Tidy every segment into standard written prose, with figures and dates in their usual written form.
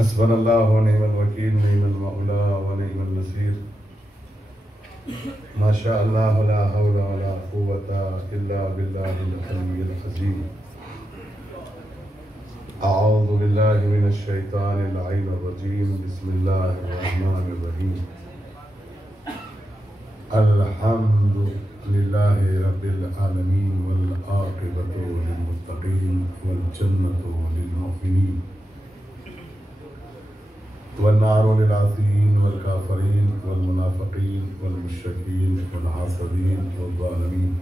हस्बनल्लाहु व निअमल वकील निअमल मौला व निअमल नसीर माशा अल्लाह ला हौला वला कुव्वता इल्ला बिल्लाहिल अलिय्यिल अज़ीम। अऊज़ु बिल्लाहि मिनश शैतानिर रजीम। बिस्मिल्लाहिर रहमानिर रहीम। अल्हम्दुलिल्लाहि रब्बिल आलमीन वल आक़िबतु लिल मुत्तक़ीन वल जन्नतु लिल मुमिनीन वन्नारु लिल आसीन वल काफ़िरीन वल मुनाफ़िक़ीन वल मुश्रिकीन वल हासिदीन वल ज़ालिमीन।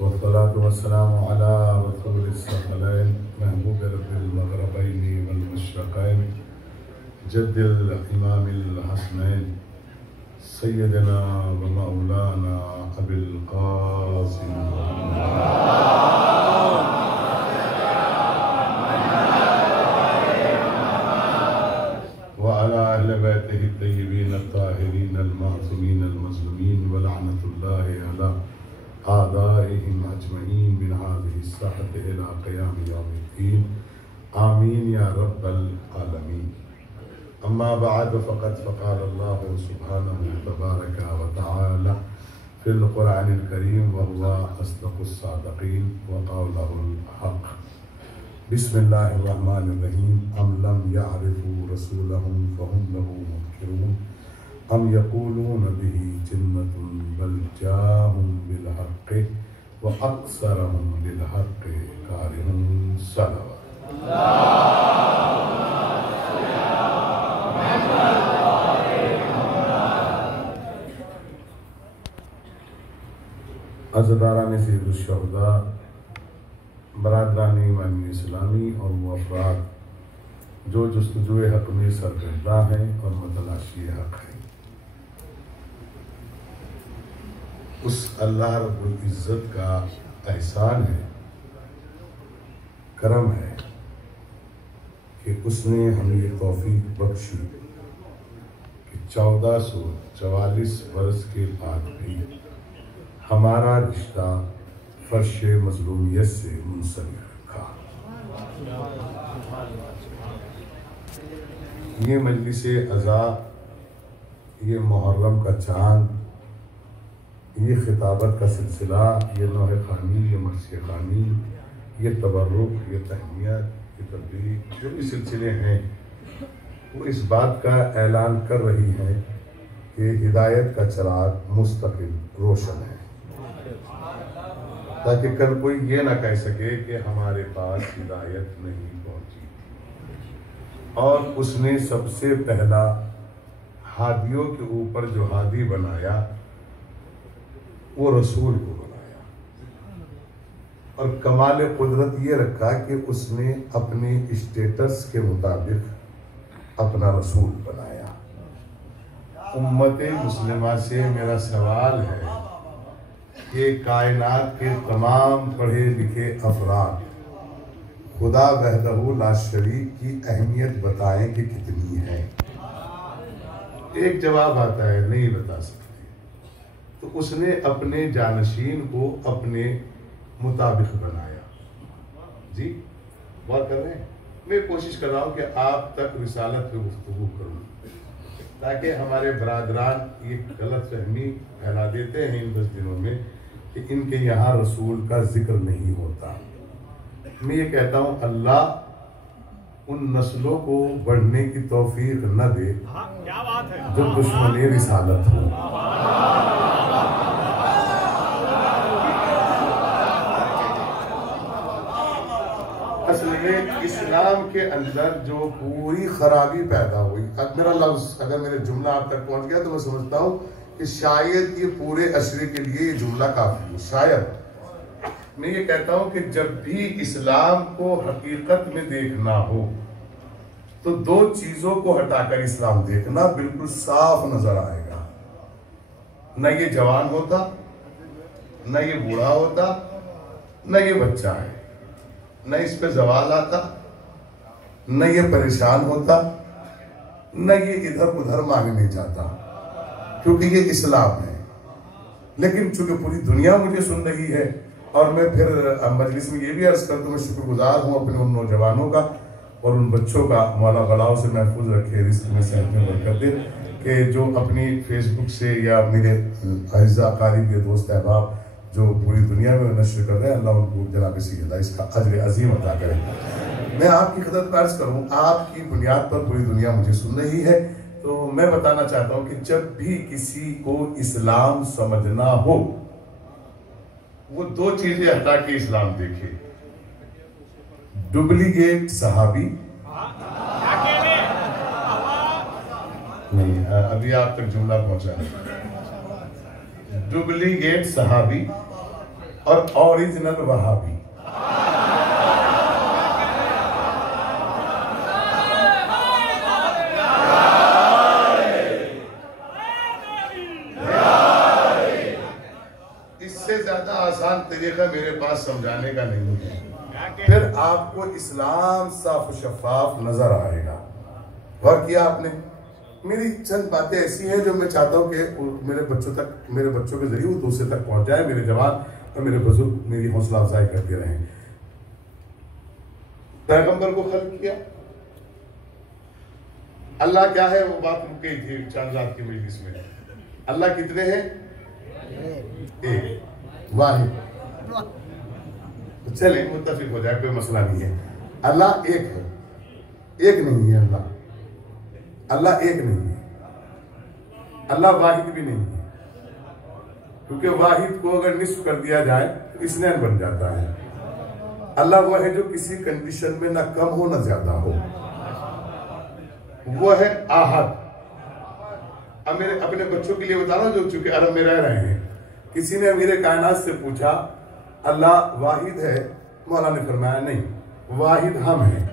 वस्सलातु वस्सलामु अला रसूलिस सकलैन महबूब रब्बिल मग़रिबैनि वल मशरिक़ैन जद्दिल इमामिल हसनैन सय्यदना व मौलाना अबिल क़ासिम बैतिही तय्यबीन अत्ताहिरीन अल-मासूमीन अल-मज़लूमीन व लअनतुल्लाहि अला आदाइहिम अजमईन मिन हाज़िहि स्सअति इला क़ियाम यौमिद्दीन। आमीन या रब्बल आलमीन। अम्मा बअद फ़क़द क़ाल अल्लाहु सुब्हानहु तबारक व तआला फ़िल क़ुरआनिल करीम व हुवा अस्दक़ुस सादिक़ीन व क़ौलुहुल हक़। बिस्मिल्लाहिर्रहमानिर्रहीम। अम लम यअरिफू रसूलहुम फहुम लहू मुनकिरून अम यक़ूलून बिही जिन्नतुन बल जाअहुम बिल हक़्क़ि व अक्सरुहुम लिल हक़्क़ि कारिहून। सल्लल्लाहु अज़दारान सैयदुश शुहदा बरादरान ईमान इस्लामी और वो अफराद जो जुस्तजुए हक़ में सरगर्दा हैं और मतलाशी हक़ हैं, उस अल्लाह रब्बुल इज़्ज़त का एहसान है, करम है कि उसने हमें ये तौफीक बख्शी कि 1444 बरस के बाद भी हमारा रिश्ता फर्श मज़लूमियत से मुंसलिक रखा। ये मजलिस अज़ा, ये मुहर्रम का चाँद, ये खिताबत का सिलसिला, ये नौह ख़ानी, ये मर्सी ख़ानी, ये तबर्रुक, ये तहनियत, ये तबलीग, जो भी सिलसिले हैं वो इस बात का ऐलान कर रही हैं कि हिदायत का चिराग मुस्तकिल रोशन है, ताकि कल कोई ये ना कह सके कि हमारे पास हिदायत नहीं पहुंची। और उसने सबसे पहला हादियों के ऊपर जो हादी बनाया वो रसूल को बनाया, और कमाल कुदरत ये रखा कि उसने अपने स्टेटस के मुताबिक अपना रसूल बनाया। उम्मत मुस्लिमा से मेरा सवाल है कि कायनात के तमाम पढ़े लिखे अफराद खुदा वहदहू ला शरीक की अहमियत बताएं कि कितनी है। एक जवाब आता है नहीं बता सकते, तो उसने अपने जानशीन को अपने मुताबिक बनाया। जी बात कर रहे हैं। मैं कोशिश कर रहा हूँ कि आप तक रिसालत पे गुफ्तगू करूँ, ताकि हमारे बरादरान ये गलत फहमी फैला देते हैं इन 10 दिनों में कि इनके यहाँ रसूल का जिक्र नहीं होता। मैं ये कहता हूँ अल्लाह उन नस्लों को बढ़ने की तौफीक न दे जो दुश्मन रिसालत हो। असल में इस्लाम के अंदर जो पूरी खराबी पैदा हुई, अब मेरा लफ्ज अगर मेरे जुमला आप तक पहुंच गया तो मैं समझता हूँ कि शायद ये पूरे अशरे के लिए ये जुमला काफी है। शायद मैं ये कहता हूं कि जब भी इस्लाम को हकीकत में देखना हो तो दो चीजों को हटाकर इस्लाम देखना, बिल्कुल साफ नजर आएगा। न ये जवान होता, न ये बूढ़ा होता, न ये बच्चा है, न इस पे जवाल आता, न ये परेशान होता, न ये इधर उधर मांगने जाता, क्योंकि ये इस्लाम है। लेकिन चूंकि पूरी दुनिया मुझे सुन रही है और मैं फिर मजलिस में ये भी अर्ज कर दूं, मैं शुक्रगुजार हूँ अपने उन नौजवानों का और उन बच्चों का, मौला बलाओं से महफूज रखे, रिस्क में सेहत में बरकत दे, कि जो अपनी फेसबुक से या मेरे अज़ा क़ारीब के दोस्त अहबाब जो पूरी दुनिया में नश्र कर रहे हैं, अल्लाह उनको जनाब सीधा इसका अजर अजीम अता करे। मैं आपकी खिदमत में अर्ज करूँ, आपकी बुनियाद पर पूरी दुनिया मुझे सुन रही है, तो मैं बताना चाहता हूँ कि जब भी किसी को इस्लाम समझना हो वो दो चीजें हटा के इस्लाम देखे। डुप्लीकेट सहाबी नहीं, अभी आप तक जुमला पहुंचा। डुप्लीकेट सहाबी और ओरिजिनल वहाबी। इससे ज्यादा आसान तरीका मेरे पास समझाने का नहीं है, फिर आपको इस्लाम साफ शफाफ नजर आएगा। गौर किया आपने? मेरी चंद बातें ऐसी हैं जो मैं चाहता हूं कि मेरे बच्चों के जरिए वो दूसरे तक पहुंच जाए, मेरे जवान और मेरे बुजुर्ग मेरी हौसला अफजाई करते रहें। पैगंबर को खल्क किया अल्लाह, क्या है वो बात रुक गई थी चांद रात की मजलिस में। अल्लाह कितने हैं? एक, वाहिद। तो चले मुत्तफिक हो जाए, कोई मसला नहीं है। अल्लाह एक है, एक नहीं है। अल्लाह एक नहीं है। अल्लाह वाहिद भी नहीं है, क्योंकि वाहिद को अगर निस्फ कर दिया जाए तो इस्नैन बन जाता है। अल्लाह वो है जो किसी कंडीशन में ना कम हो ना ज्यादा हो, वो है आहद। अब मेरे अपने बच्चों के लिए बता रहा हूं जो चूंकि अरब में रह रहे हैं, किसी ने मेरे कायनात से पूछा अल्लाह वाहिद है, मौला ने फरमाया नहीं, वाहिद हम हैं।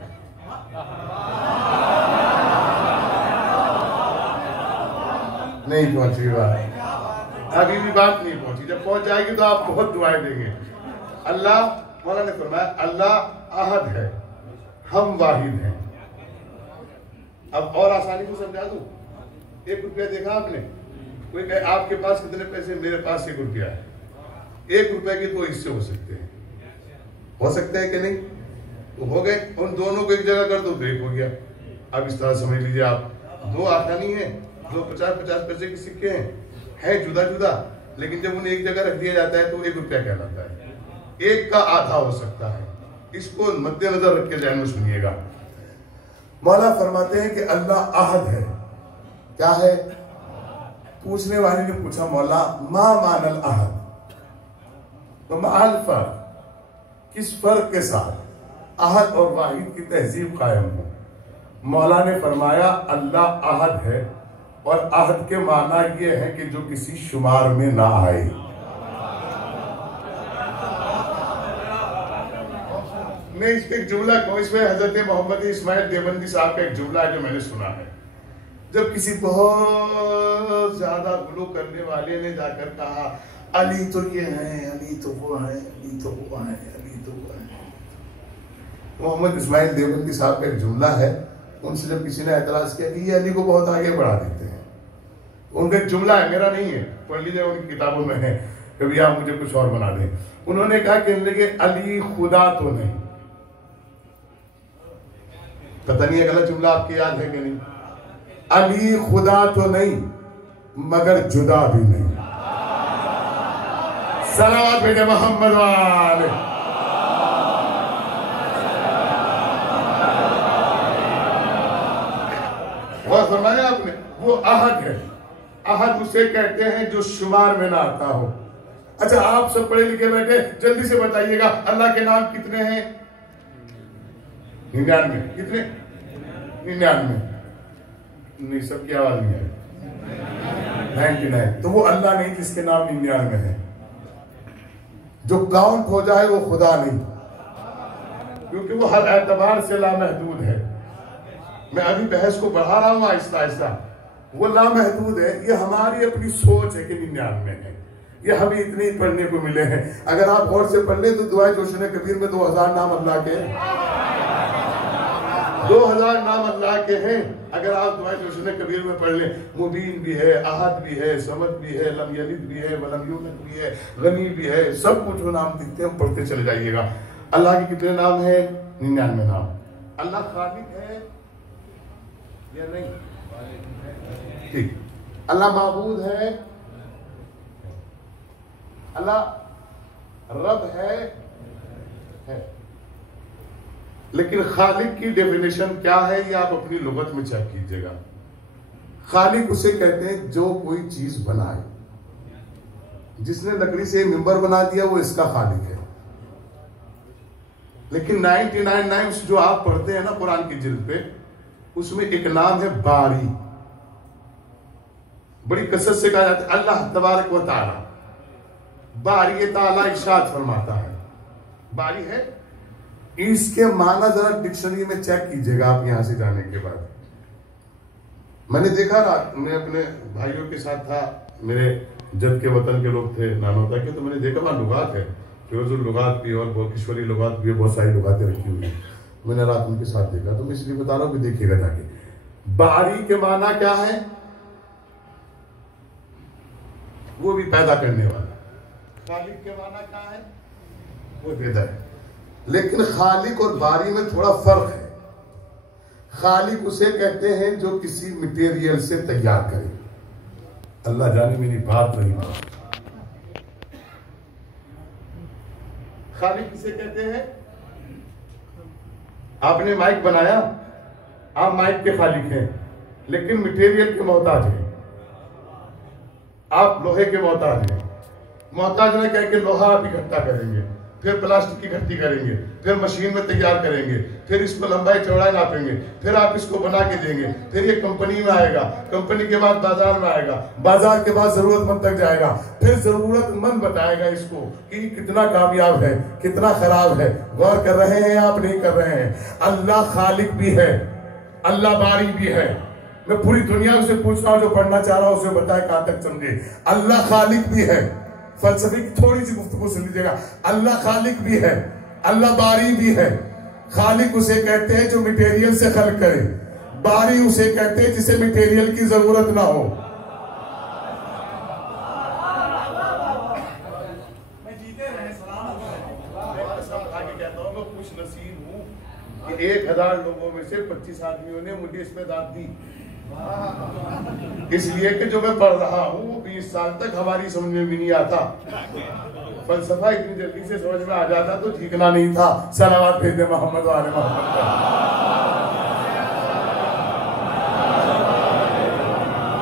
नहीं पहुंची बात, अभी भी बात नहीं पहुंची। जब पहुंच जाएगी तो आप बहुत दुआएं देंगे। अल्लाह, मौला ने फरमाया अल्लाह आहद है, हम वाहिद हैं। अब और आसानी से समझा दूं। 1 रुपया देखा आपने? कोई कहे आपके पास कितने पैसे? मेरे पास 1 रुपया है। 1 रुपए के 2 हिस्से हो सकते हैं, हो सकते हैं कि नहीं? तो हो गए, उन दोनों को एक जगह कर दो तो 1 हो गया। अब इस तरह समझ लीजिए आप, 2 आसानी है, 2 50-50 पैसे के सिक्के हैं जुदा जुदा, लेकिन जब उन्हें एक जगह रख दिया जाता है तो 1 रुपया कहलाता है। 1 का आधा हो सकता है। इसको मद्देनजर रख के ध्यान में सुनिएगा। मौला फरमाते हैं कि अल्लाह आहद है। क्या है? पूछने वाले ने पूछा मौला मा मानल आहद, तो माल फर्क, किस फर्क के साथ आहद और वाहिद की तहजीब कायम हो? मौला ने फरमाया अल्लाह आहद है और आहद के माना यह है कि जो किसी शुमार में ना आए। मैं इस पे एक जुमला कहूं, इसमें हजरत मोहम्मद इस्माइल देवबंदी साहब का एक जुमला है जो मैंने सुना है। जब किसी बहुत ज्यादा गुलो करने वाले ने जाकर कहा अली तो ये है, अली तो वो है, अली तो वो है, अली तो वो है। मोहम्मद इस्माइल देवबंदी साहब का एक जुमला है, उनसे जब किसी ने एतराज किया कि ये अली को बहुत आगे बढ़ा देते हैं, उनका एक जुमला है, मेरा नहीं है, पढ़ लीजिए, उनकी किताबों में है, कभी आप मुझे कुछ और बना दें। उन्होंने कहा कि अली खुदा तो नहीं। पता नहीं है गलत जुमला आपकी याद है कि नहीं? अली खुदा तो नहीं मगर जुदा भी नहीं। सलावत भेजे मोहम्मद वाले। बहुत फरमाया आपने, वो आहद है। आहद उसे कहते हैं जो शुमार में ना आता हो। अच्छा, आप सब पढ़े लिखे बैठे, जल्दी से बताइएगा अल्लाह के नाम कितने हैं? 99। कितने? 99 नहीं, सबकी आवाज नहीं है। 99। तो वो अल्लाह नहीं जिसके नाम 99 है। जो काउंट हो जाए वो खुदा नहीं, क्योंकि वो हर एतबार से लामहदूद है। मैं अभी बहस को बढ़ा रहा हूं आहिस्ता आहिस्ता, वो लामहदूद है। ये हमारी अपनी सोच है कि 99 है, ये हमें इतने ही पढ़ने को मिले हैं। अगर आप गौर से पढ़ ले तो दुआए जोशने कबीर में 2000 नाम अल्लाह के, 2000 नाम अल्लाह के हैं। अगर आप दुआए जोशने कबीर में पढ़ ले, मुबीन भी है, अहद भी है, समद भी है, लम यलिद भी है, वलम यूलद भी है, गनी भी है, सब कुछ वो नाम दिखते हैं, पढ़ते चले जाइएगा। अल्लाह के कितने नाम है? 99 नाम। अल्लाह खालिक है या नहीं? ठीक। अल्लाह माबूद है, अल्लाह रब है। लेकिन खालिक की डेफिनेशन क्या है ये आप अपनी लुगत में चेक कीजिएगा। खालिक उसे कहते हैं जो कोई चीज बनाए। जिसने लकड़ी से मिंबर बना दिया वो इसका खालिक है। लेकिन 99 नाम्स जो आप पढ़ते हैं ना कुरान की जिल्द पे, उसमें एक नाम है बारी। बड़ी कसरत से कहा जाता है अल्लाह तबारक व तआला। बारी ताला इरशाद फरमाता है, बारी है। इसके माना जरा डिक्शनरी में चेक कीजिएगा आप यहां से जाने के बाद। मैंने देखा रात मैं अपने भाइयों के साथ था, मेरे जद के वतन के लोग थे नानोता के, तो मैंने देखा वहां लुगात है, फिरोजुल लुगात भी और किश्वरी लुगात भी, बहुत सारी लुगातें रखी हुई है। मैंने रात उनके साथ देखा, तो मैं इसलिए बता रहा हूं कि देखिएगा जाके। बारी के माना क्या है? वो भी पैदा करने वाला। खालिक के माना क्या है? वो पैदा है। लेकिन खालिक और बारी में थोड़ा फर्क है। खालिक उसे कहते हैं जो किसी मटेरियल से तैयार करे। अल्लाह जाने मेरी बात नहीं बात। खालिक किसे कहते हैं? आपने माइक बनाया, आप माइक के खालिक हैं, लेकिन मटेरियल के मोहताज हैं। आप लोहे के मोहताज हैं। मोहताज ने कह के लोहा आप इकट्ठा करेंगे, फिर प्लास्टिक की इकट्ठी करेंगे, फिर मशीन में तैयार करेंगे, फिर इसको लंबाई चौड़ाई नापेंगे, फिर आप इसको बना के देंगे, फिर ये कंपनी में आएगा, कंपनी के बाद बाजार में आएगा, बाजार के बाद जरूरतमंद तक जाएगा, फिर जरूरतमंद बताएगा इसको कि कितना कामयाब है, कितना खराब है। गौर कर रहे हैं आप? नहीं कर रहे हैं? अल्लाह खालिक भी है, अल्लाह बारी भी है। मैं पूरी दुनिया से पूछ रहा हूं, जो पढ़ना चाह रहा हूं उसे बताए कहां तक समझे। अल्लाह खालिक भी है। फलसफे की थोड़ी सी गुफ्तगू सुन लीजिएगा। अल्लाह खालिक भी है, अल्लाह बारी भी है। खालिक उसे कहते हैं जो मटेरियल से खल्क करे, बारी उसे कहते हैं जिसे मटेरियल की जरूरत ना हो। मैं जीते रहे सलाम कहता हूं, मैं खुश नसीब हूं कि 1000 लोगों में से 25 आदमियों ने मुझे इसमें दाद दी। इसलिए कि जो मैं पढ़ रहा हूं वो 20 साल तक हमारी समझ में भी नहीं आता। फलसफा इतनी जल्दी से समझ में आ जाता तो ठीकना नहीं था। सलावत भेज दे मोहम्मद वाले मोहम्मद।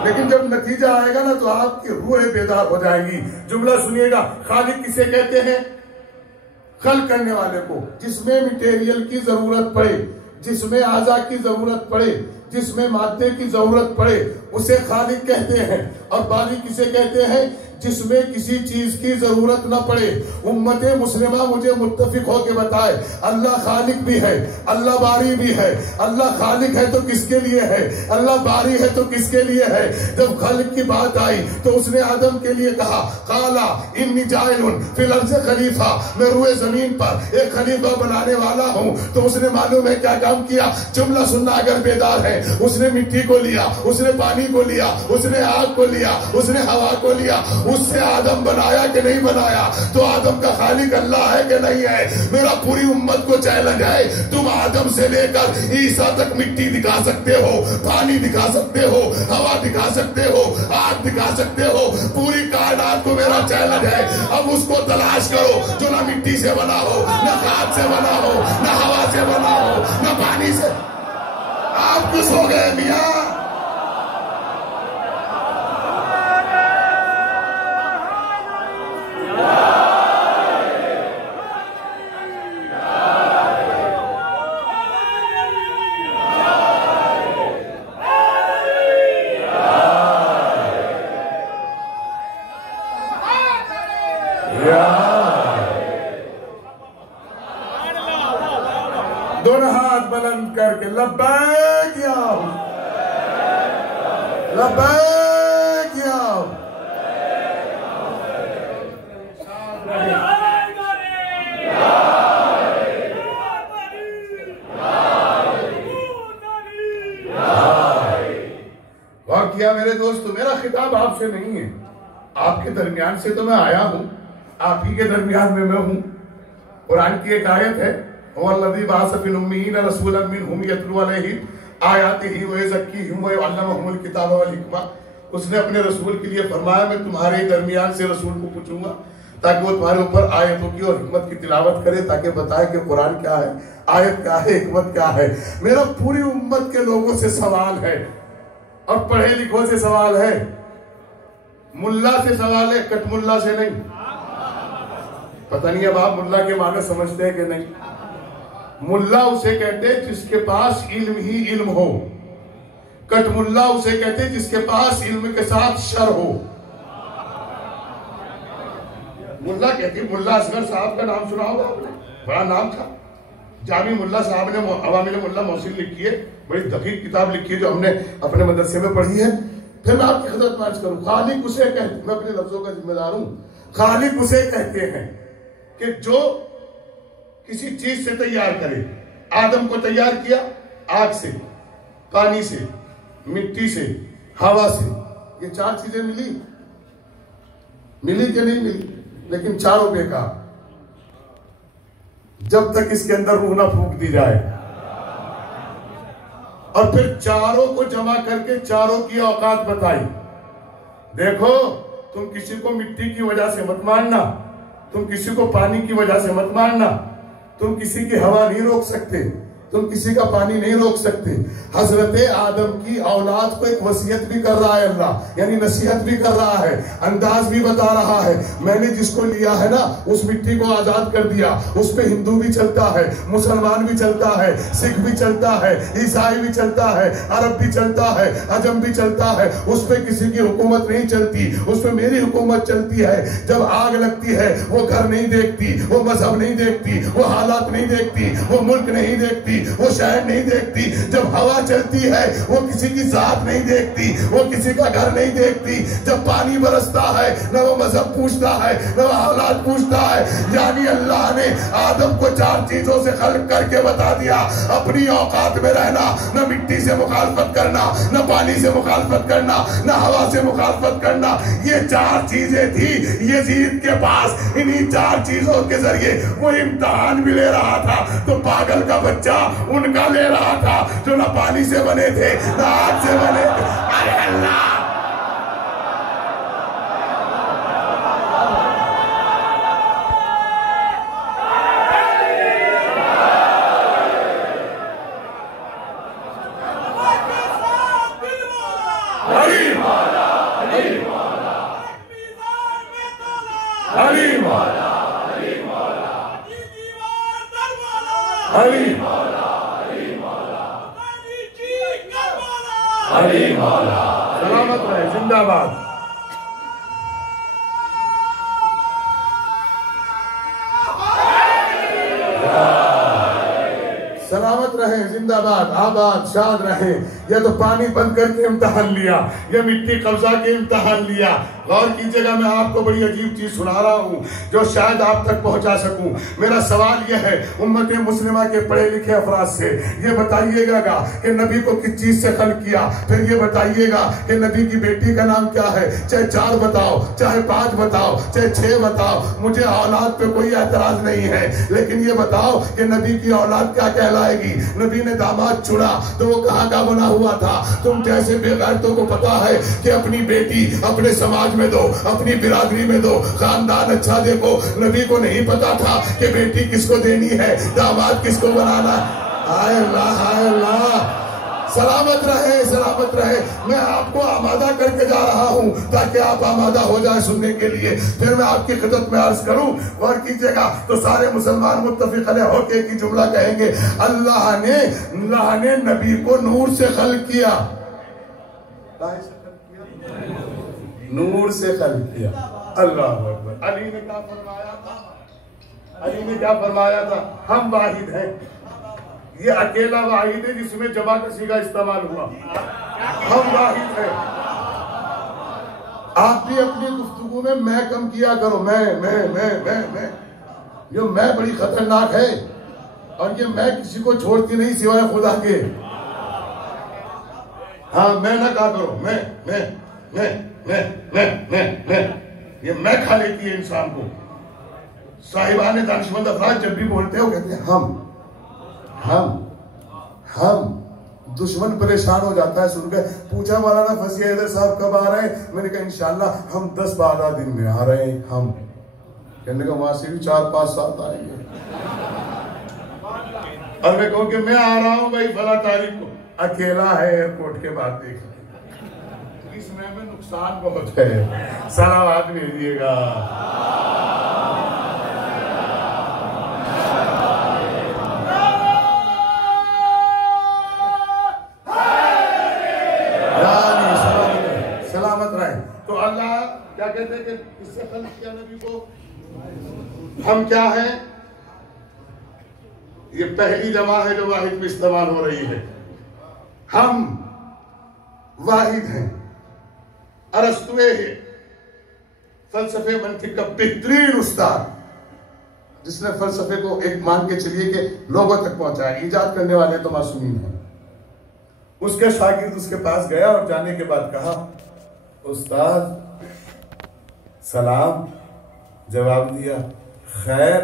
लेकिन जब नतीजा आएगा ना तो आपकी रूह बेदार हो जाएगी। जुमला सुनिएगा, खालिक किसे कहते हैं? खल्क करने वाले को, जिसमें मटेरियल की जरूरत पड़े, जिसमें आजा की जरूरत पड़े, जिसमें मादे की जरूरत पड़े, उसे खालिक कहते हैं। और बारी किसे कहते हैं? जिसमें किसी चीज की जरूरत न पड़े। उम्मत मुस्लिमा मुझे मुत्तफिक होकर बताए, अल्लाह खालिक भी है, अल्लाह बारी भी है। अल्लाह खालिक है तो किसके लिए है? अल्लाह बारी है तो किसके लिए है? जब खालिक की बात आई तो उसने आदम के लिए कहा, काला इन्नी जाइलुन फिल अर्ज़ खलीफा, मैं रुए जमीन पर एक खलीफा बनाने वाला हूँ। तो उसने मालूम है क्या काम किया? जुमला सुनना अगर बेदार है, उसने मिट्टी को लिया, उसने पानी को लिया, उसने आग को लिया, उसने हवा को लिया, उससे आदम बनाया कि नहीं बनाया? तो आदम का खालिक अल्लाह है कि नहीं है? मेरा पूरी उम्मत को चैलेंज है, तुम आदम से लेकर ईसा तक मिट्टी दिखा सकते हो, पानी दिखा सकते हो, हवा दिखा सकते हो, आग दिखा सकते हो, पूरी कायनात को मेरा चैलेंज है। अब उसको तलाश करो जो ना मिट्टी से बना हो, ना खाद से बना हो, ना हवा से बना हो, ना पानी से। आप खुश हो गए मियां? दोनों हाथ बुलंद करके लब्बैक या लब्बैक या और किया मेरे दोस्तों, मेरा खिताब आपसे नहीं है, आपके दरमियान से तो मैं आया हूं, आप ही के दरमियान में मैं हूं। कुरान की एक आयत है, वल्लज़ी बअस फ़िल उम्मिय्यीन रसूलन मिनहुम यतलू अलैहिम आयातिही व युज़क्कीहिम व युअल्लिमुहुमुल किताब वल हिकमा। उसने अपने रसूल के लिए फरमाया, मैं तुम्हारे दरमियान से रसूल को पूछूंगा ताकि वो तुम्हारे ऊपर आयतों की और हिकमत की तिलावत करे, ताकि बताए कि कुरान क्या है, आयत क्या है, हिकमत क्या है। मेरा पूरी उम्मत के लोगों से सवाल है और पढ़े लिखों से सवाल है, मुल्ला से सवाल है, कटमुल्ला से नहीं। पता नहीं अब आप मुल्ला के माने समझते हैं कि नहीं। मुल्ला उसे कहते हैं जिसके पास इल्म ही इल्म हो, कटमुल्ला उसे कहते हैं जिसके पास इल्म के साथ शर हो। मुल्ला कहते हैं, मुल्ला असगर साहब का नाम सुना होगा आपने, बड़ा नाम था। जामी मुल्ला साहब ने अवामिल मुल्ला मोहसिन लिखी है, बड़ी दकीक किताब लिखी है जो हमने अपने मदरसे में पढ़ी है। फिर मैं आपकी खिदमत में अर्ज करूं, खालिक उसे कहते, मैं अपने लफ्जों का जिम्मेदार हूं, खालिक उसे कहते हैं कि जो किसी चीज से तैयार करे। आदम को तैयार किया आग से, पानी से, मिट्टी से, हवा से, ये चार चीजें मिली कि नहीं मिली, लेकिन चारों बेकार जब तक इसके अंदर रूह ना फूंक दी जाए। और फिर चारों को जमा करके चारों की औकात बताई। देखो, तुम किसी को मिट्टी की वजह से मत मारना, तुम किसी को पानी की वजह से मत मारना, तुम किसी की हवा नहीं रोक सकते, तुम किसी का पानी नहीं रोक सकते। हजरत आदम की औलाद को एक वसीयत भी कर रहा है अल्लाह, यानी नसीहत भी कर रहा है, अंदाज भी बता रहा है। मैंने जिसको लिया है ना, उस मिट्टी को आजाद कर दिया, उस पे हिंदू भी चलता है, मुसलमान भी चलता है, सिख भी चलता है, ईसाई भी चलता है, अरब भी चलता है, अजम भी चलता है। उस पे किसी की हुकूमत नहीं चलती, उस पे मेरी हुकूमत चलती है। जब आग लगती है वो घर नहीं देखती, वो मजहब नहीं देखती, वो हालात नहीं देखती, वो मुल्क नहीं देखती, वो शहर नहीं देखती। जब हवा चलती है वो किसी की जात नहीं देखती, वो किसी का घर नहीं देखती। जब पानी बरसता है न वो मजहब पूछता है न वो हालात पूछता है। यानी अल्लाह ने आदम को चार चीजों से खल्क करके बता दिया, अपनी औकात में रहना, न मिट्टी से मुखालफत करना, न पानी से मुखालफत करना, न हवा से मुखालफत करना। ये चार चीजें थी यजीद के पास। इन्हीं चार चीजों के जरिए वो इम्तिहान भी ले रहा था। तो पागल का बच्चा उनका ले रहा था जो ना पानी से बने थे ना आग से बने थे। अरे अल्लाह, सलामत रहे, जिंदाबाद। सलामत रहे, जिंदाबाद, आबाद, शाद रहे। या तो पानी बंद करके इम्तिहान लिया या मिट्टी कब्जा के इम्तिहान लिया। गौर कीजिएगा, मैं आपको बड़ी अजीब चीज सुना रहा हूं जो शायद आप तक पहुंचा सकूं। मेरा सवाल यह है उम्मत मुस्लिमा के पढ़े लिखे अफराद से, ये बताइएगा कि नबी को किस चीज से खल्क किया। फिर ये बताइएगा कि नबी की बेटी का नाम क्या है। चाहे 4 बताओ, चाहे 5 बताओ, चाहे 6 बताओ, मुझे औलाद पे कोई एतराज नहीं है। लेकिन ये बताओ कि नबी की औलाद क्या कहलाएगी। नबी ने दामाद चुना तो वो कहाँ का बना हुआ था। तुम जैसे बेगैरतों को पता है कि अपनी बेटी अपने समाज में दो, अपनी बिरादरी में दो, खानदान अच्छा देखो। नबी को नहीं पता था कि बेटी किसको देनी है, दामाद किसको बनाना। हाय अल्लाह, हाय अल्लाह। सलामत रहे, सलामत रहे। मैं आपको आमादा करके जा रहा हूं ताकि आप आमादा हो जाए सुनने के लिए। फिर मैं आपकी खिदमत में अर्ज करूं, गौर कीजिएगा, तो सारे मुसलमान मुत्तफिक होके एक ही जुमला कहेंगे, अल्लाह ने नबी को नूर से खल्क किया। नूर से खल्क किया। अल्लाह अकबर। अली ने क्या फरमाया था? अली ने क्या फरमाया था? हम वाहिद हैं, ये अकेला वाहिद है जिसमें जमा कसी का इस्तेमाल हुआ। हम वाहिद है। आप भी अपनी गुफ्तगू में मैं कम किया करो। मैं ये मैं बड़ी खतरनाक है, और ये मैं किसी को छोड़ती नहीं सिवाय खुदा के। हाँ, मैं ना कहा करो। मैं ये मैं खा लेती है इंसान को। साहिबान दानिशमंद अफराद जब भी बोलते हैं वो कहते हैं हम। दुश्मन परेशान हो जाता है सुनकर। पूछा मौलाना फसीह हैदर साहब कब आ रहे हैं? मैंने कहा इंशाल्लाह हम 10-12 दिन में आ रहे हैं। हम कहने का वहां से भी 4-5 साल आएंगे। और मैं कहूँ कि मैं आ रहा हूँ भाई फला तारीख को, अकेला है एयरपोर्ट के बाद देख। इसमें में नुकसान बहुत है। सलावत भेजिएगा। सलामत रहे। तो अल्लाह क्या कहते हैं कि किससे खल्क किया नबी को? हम क्या हैं? ये पहली जमा है जो वाहिद में इस्तेमाल हो रही है। हम वाहिद हैं। अरस्तुए फलसफे मंतिक का बेहतरीन उस्ताद, जिसने फलसफे को एक मान के चलिए कि लोगों तक पहुंचाया। इजाद करने वाले तो मासूमीन हैं। उसके शागिर्द उसके पास गया और जाने के बाद कहा, उस्ताद सलाम। जवाब दिया, खैर।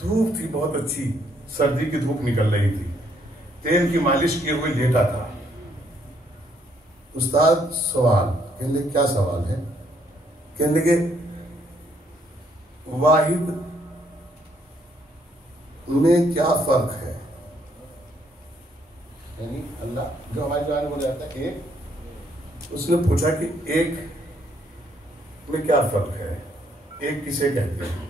धूप थी बहुत अच्छी, सर्दी की धूप निकल रही थी। तेल की मालिश किए हुए लेटा था। उस्ताद सवाल। कहने लगे क्या सवाल है? कहने लगे वाहिद में क्या फर्क है? यानी अल्लाह जो हमारी जान हो जाता है एक। उसने पूछा कि एक में क्या फर्क है, एक किसे कहते हैं?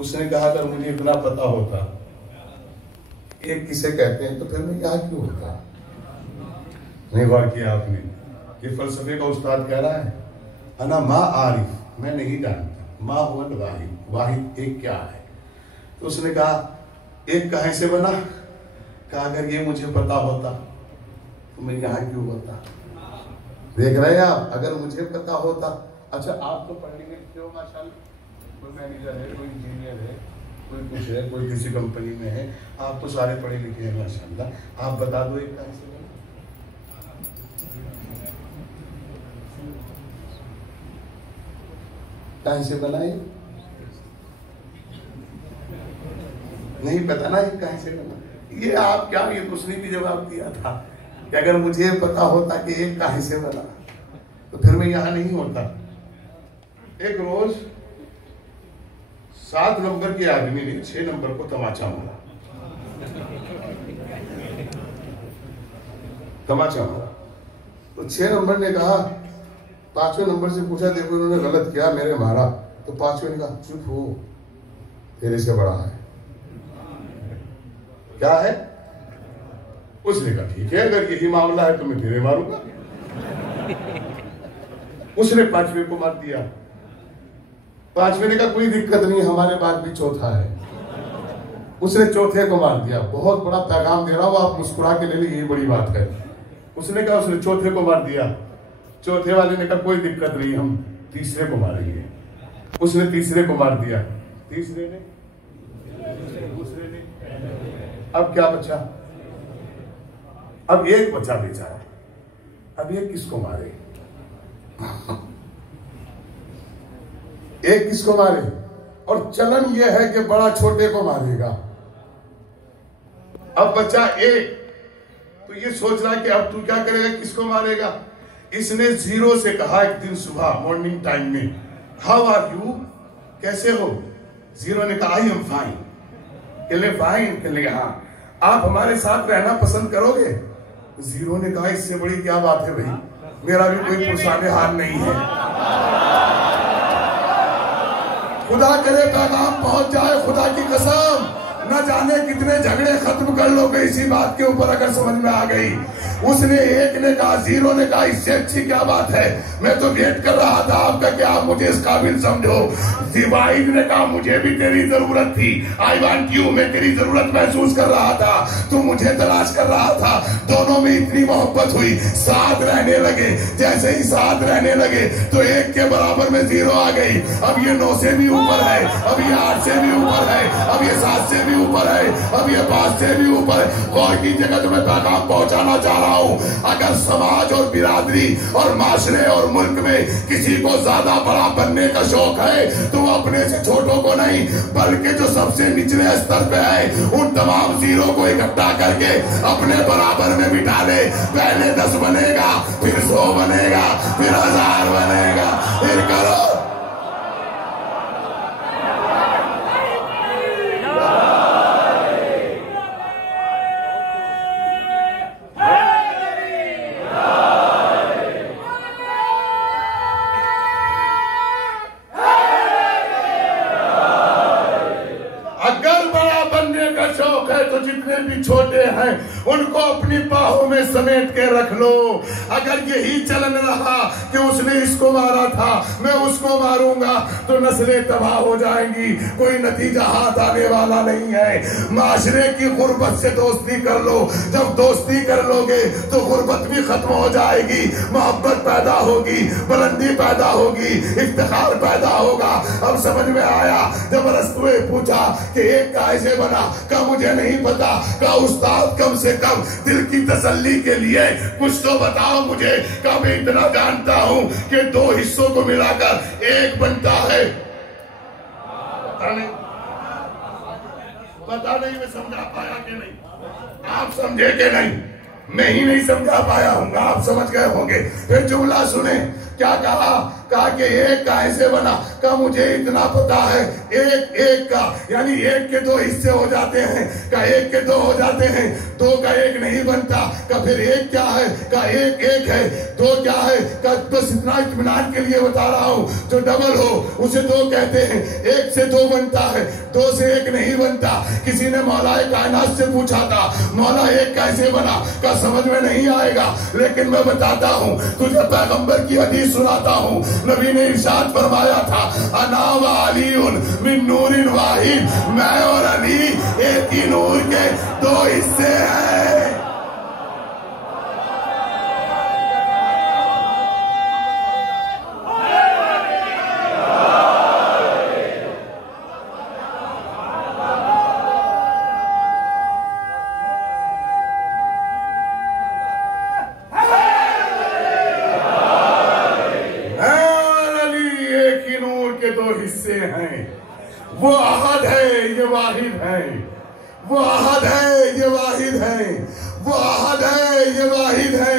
उसने कहा अगर मुझे इतना पता होता एक किसे कहते हैं तो फिर मैं यहाँ क्यों होता? नहीं गौर किया आपने? ये फलसफे का उस्ताद कह रहा है अना मा आरिफ, मैं नहीं जानता। मा हुआ वाहिद, वाहिद एक क्या है? तो उसने कहा एक कहाँ से बना? कहा अगर ये मुझे पता होता तो मैं यहाँ क्यों होता? देख रहे हैं आप? अगर मुझे पता होता। अच्छा, आप तो पढ़ने लिखे हो माशाल्लाह, कोई मैनेजर है, कोई इंजीनियर है, कोई कुछ है, कोई किसी कंपनी में है। आप तो सारे पढ़े लिखे हैं माशाल्लाह। आप बता दो एक कहाँ से बना? कहाँ से बना? ये नहीं पता ना, ये कहाँ से बना? ये आप क्या, ये उसने भी जवाब दिया था कि अगर मुझे पता होता कि एक कहाँ से बना तो फिर मैं यहां नहीं होता। एक रोज 7 नंबर के आदमी ने 6 नंबर को तमाचा मारा। तो 6 नंबर ने कहा, 5वें नंबर से पूछा देखो इन्होंने गलत किया, मेरे मारा। तो 5वें ने कहा चुप हो, तेरे से बड़ा है। क्या है? उसने कहा ठीक है, अगर यही मामला है तो मैं तेरे मारूंगा। उसने 5वें को मार दिया। 5वें ने कहा कोई दिक्कत नहीं, हमारे बाद भी चौथा है। उसने 4थे को मार दिया। बहुत बड़ा पैगाम दे रहा हूं, आप मुस्कुरा के ले ली, यही बड़ी बात है। उसने कहा, उसने 4थे को मार दिया। 4थे वाले ने कहा कोई दिक्कत नहीं, हम 3रे को मारेंगे। उसने 3रे को मार दिया। 3रे ने, दूसरे ने। अब क्या बचा? अब एक बचा बेचारा। अब ये किसको मारे? एक किसको मारे? और चलन ये है कि बड़ा छोटे को मारेगा। अब बचा एक, तो ये सोच रहा है कि अब तू क्या करेगा, किसको मारेगा? इसने 0 से कहा एक दिन सुबह मॉर्निंग टाइम में, हाउ आर यू, कैसे हो? 0 ने कहा आई एम फाइन। कहले फाइन? कहले हाँ। आप हमारे साथ रहना पसंद करोगे? 0 ने कहा इससे बड़ी क्या बात है भाई, मेरा भी कोई पुरसाने हाल नहीं है। खुदा करे पैगाम पहुंच जाए, खुदा की कसम न जाने कितने झगड़े खत्म कर लोगे इसी बात के ऊपर अगर समझ में आ गई। उसने एक ने कहा, जीरो ने कहा इससे अच्छी क्या बात है, मैं तो वेट कर रहा था आपका कि आप मुझे इस काबिल समझो। वाहिद ने कहा मुझे भी तेरी जरूरत थी, आई वांट यू, मैं तेरी जरूरत महसूस कर रहा था, तू मुझे तलाश कर रहा था। दोनों में इतनी मोहब्बत हुई, साथ रहने लगे। जैसे ही साथ रहने लगे तो एक के बराबर में जीरो आ गई। अब ये 9 से भी ऊपर है, अब ये 8 से भी ऊपर है, अब ये 7 से भी ऊपर है, अब ये 5 से भी ऊपर है। गौर की जगह तुम्हें पैगाम पहुंचाना चाह रहा हूं, अगर समाज और बिरादरी और माशरे और मुल्क में किसी को ज्यादा बड़ा बनने का शौक है तो अपने से छोटों को नहीं बल्कि जो सबसे निचले स्तर पे है उन तमाम जीरो को इकट्ठा करके अपने बराबर में बिठा ले। पहले 10 बनेगा, फिर 100 बनेगा, फिर 1000 बनेगा, फिर करो। छोटे हैं उनको अपनी बाहों में समेट के रख लो। अगर यही चलन रहा कि उसने इसको मारा था मैं उसको मारूंगा तो नस्लें तबाह हो जाएंगी, कोई नतीजा हाथ आने वाला नहीं है। माशरे की गुर्बत से दोस्ती कर लो, जब दोस्ती कर लोगे तो गुर्बत भी खत्म हो जाएगी, मोहब्बत पैदा होगी, बुलंदी पैदा होगी, इफ्तिखार पैदा होगा। अब समझ में आया जब रस्तु ने पूछा कि एक कैसे बना, का मुझे नहीं पता, का उस्ताद कम से कम दिल की तसल्ली के लिए कुछ तो बताओ मुझे, का मैं इतना जानता हूं कि 2 हिस्सों को मिलाकर 1 बनता है। पता नहीं मैं समझा पाया कि नहीं, आप समझे कि नहीं, मैं ही नहीं समझा पाया हूँ, आप समझ गए होंगे। फिर जुमला सुने, क्या कहा कि एक का ऐसे बना, का मुझे इतना पता है, एक का यानी 1 के 2 हिस्से हो जाते हैं, का 1 के 2 हो जाते हैं, 2 का 1 नहीं बनता, का फिर 1 क्या है, का 1 है, 2 क्या है, का बस इतना इत्मीनान के लिए बता रहा हूँ, जो डबल हो उसे 2 कहते हैं। 1 से 2 बनता है, 2 से 1 नहीं बनता। किसी ने मौलाए कायनात से पूछा था मौला 1 कैसे बना, का समझ में नहीं आएगा, लेकिन मैं बताता हूँ तुझे, पैगंबर की हदीस सुनाता हूँ। नबी ने इरशाद फरमाया था, अना व अलीउन मिन नूरिन वाहिद, मैं और अली एक ही नूर के 2 हिस्से हैं। वो अहद है ये वाहिद है, वो अहद है ये वाहिद है, वो अहद है ये वाहिद है।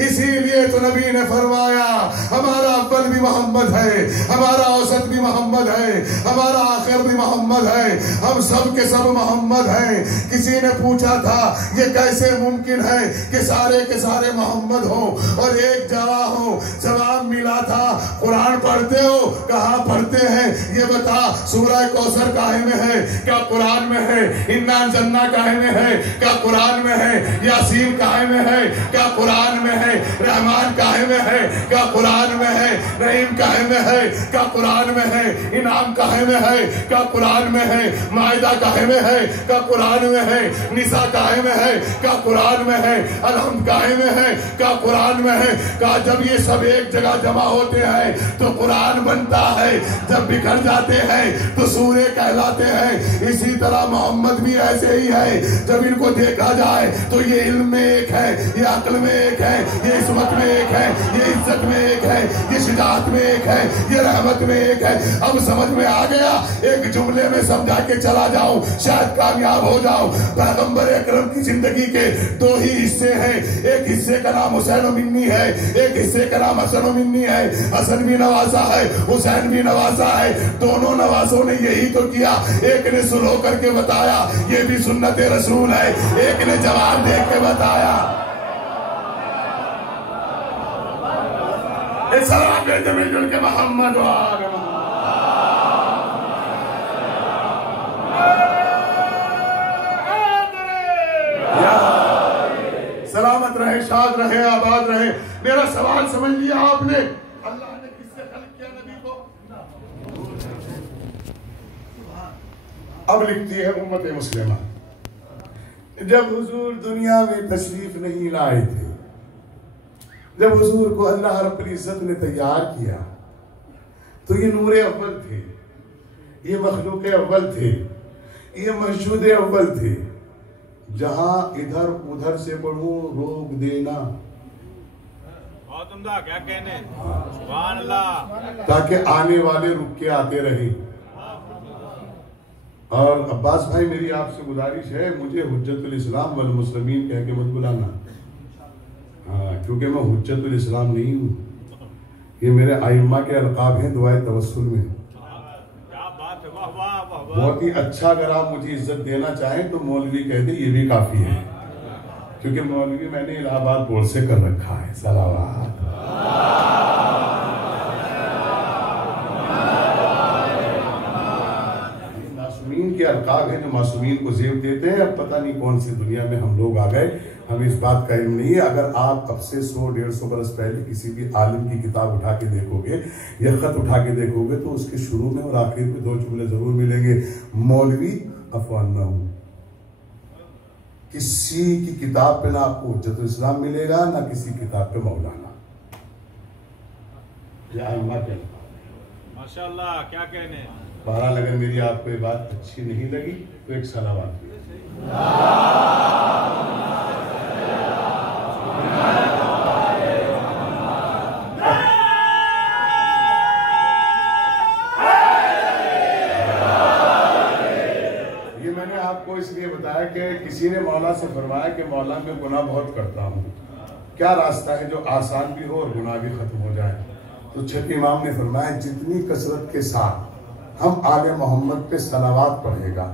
इसीलिए तो नबी ने फरमाया हमारा अव्वल भी मोहम्मद है, हमारा औसत भी मोहम्मद है, हमारा आखिर भी मोहम्मद है, हम सब के सब मोहम्मद हैं। किसी ने पूछा था ये कैसे मुमकिन है कि सारे के सारे मोहम्मद हो और एक जवा हो। जवाब मिला था कुरान पढ़ते हो, कहाँ पढ़ते हैं ये बता। सूरह कौसर काहे में है, क्या कुरान में है। इन्ना जन्ना काहे में है, क्या कुरान में है। यासीन काहे में है, क्या कुरान में है। रहमान काहे में है, क्या कुरान में है। रहीम काहे में है, क्या कुरान में है। इनाम काहे में है, क्या कुरान में है। माइदा काहे में है, क्या कुरान में है। निसा काहे में है, क्या कुरान में है। अलहम्द काहे में है, क्या कुरान में है। क्या जब ये सब एक जगह जमा होते हैं तो कुरान बनता है, जब बिखर जाते हैं तो सूरे कहलाते हैं। इसी तरह मोहम्मद भी ऐसे ही है, जब इनको देखा जाए तो ये इल्म में एक है, ये अक्ल में एक है, ये इस्मत में एक है, ये इज्जत में एक है, ये शिजात में एक है, ये रहमत में एक है। अब समझ में आ गया, एक जुमले में समझा के चला जाऊं शायद कामयाब हो जाऊं। पैगंबर अकरम की जिंदगी के 2 ही हिस्से हैं। एक हिस्से का नाम हुसैन मिन्नी है, एक हिस्से का नाम हसन मिन्नी है। हसन भी नवाजा है, हुसैन भी नवाजा है। दोनों नवाजों ने यही तो किया। एक ने सुलह करके बताया ये भी सुन्नत रसूल है, एक ने जवाब दे के बताया। सलाम देते मिलजुल के मोहम्मद शाद रहे, आबाद रहे। मेरा सवाल समझ लिया आपने? अल्लाह ने किससे खल्क किया नबी को? अब लिखती है उम्मत मुस्लिमा, जब हुजूर दुनिया में तशरीफ नहीं लाए थे, जब हुजूर को अल्लाह रब्बुल इज्जत ने तैयार किया, तो ये नूरे अव्वल थे, ये मखलूक अव्वल थे, ये मौजूद अव्वल थे। जहां इधर उधर से पढ़ूं रोक देना, क्या कहने, सुभान अल्लाह, ताकि आने वाले रुक के आते रहे। और अब्बास भाई, मेरी आपसे गुजारिश है, मुझे हुज्जतुल इस्लाम वल मुस्लिमीन कह के मत बुलाना। हाँ, क्योंकि मैं हुज्जतुल इस्लाम नहीं हूँ। ये मेरे आइम्मा के अलकाब हैं दुआए तवस्सुल में। क्या बात है, वाह वाह वाह वाह। बहुत ही अच्छा, अगर आप मुझे इज्जत देना चाहें तो मौलवी कह दे, ये भी काफी है, क्योंकि मौलवी मैंने इलाहाबाद बोर्ड से कर रखा है। सलावत। मासूमीन के अलकाब है जो मासूमीन को जेब देते हैं। अब पता नहीं कौन सी दुनिया में हम लोग आ गए, हमें इस बात का इल्म नहीं है। अगर आप अब से 100-150 बरस पहले किसी भी आलिम की किताब उठा के देखोगे या खत उठा के देखोगे, तो उसके शुरू में और आखिर में 2 जुमले जरूर मिलेंगे, मौलवी अफवान ना हूं। किसी की किताब पे ना आपको हुज्जतुल इस्लाम मिलेगा, ना किसी किताब पे मौलाना। माशाअल्लाह, क्या कहने। बहरहाल, अगर मेरी आपको ये बात अच्छी नहीं लगी तो एक सलावत। ये मैंने आपको इसलिए बताया कि किसी ने मौला से फरमाया कि मौला मैं गुनाह बहुत करता हूँ, क्या रास्ता है जो आसान भी हो और गुनाह भी खत्म हो जाए? तो छठी इमाम ने फरमाया, जितनी कसरत के साथ हम आगे मोहम्मद पे सलावात पढ़ेगा,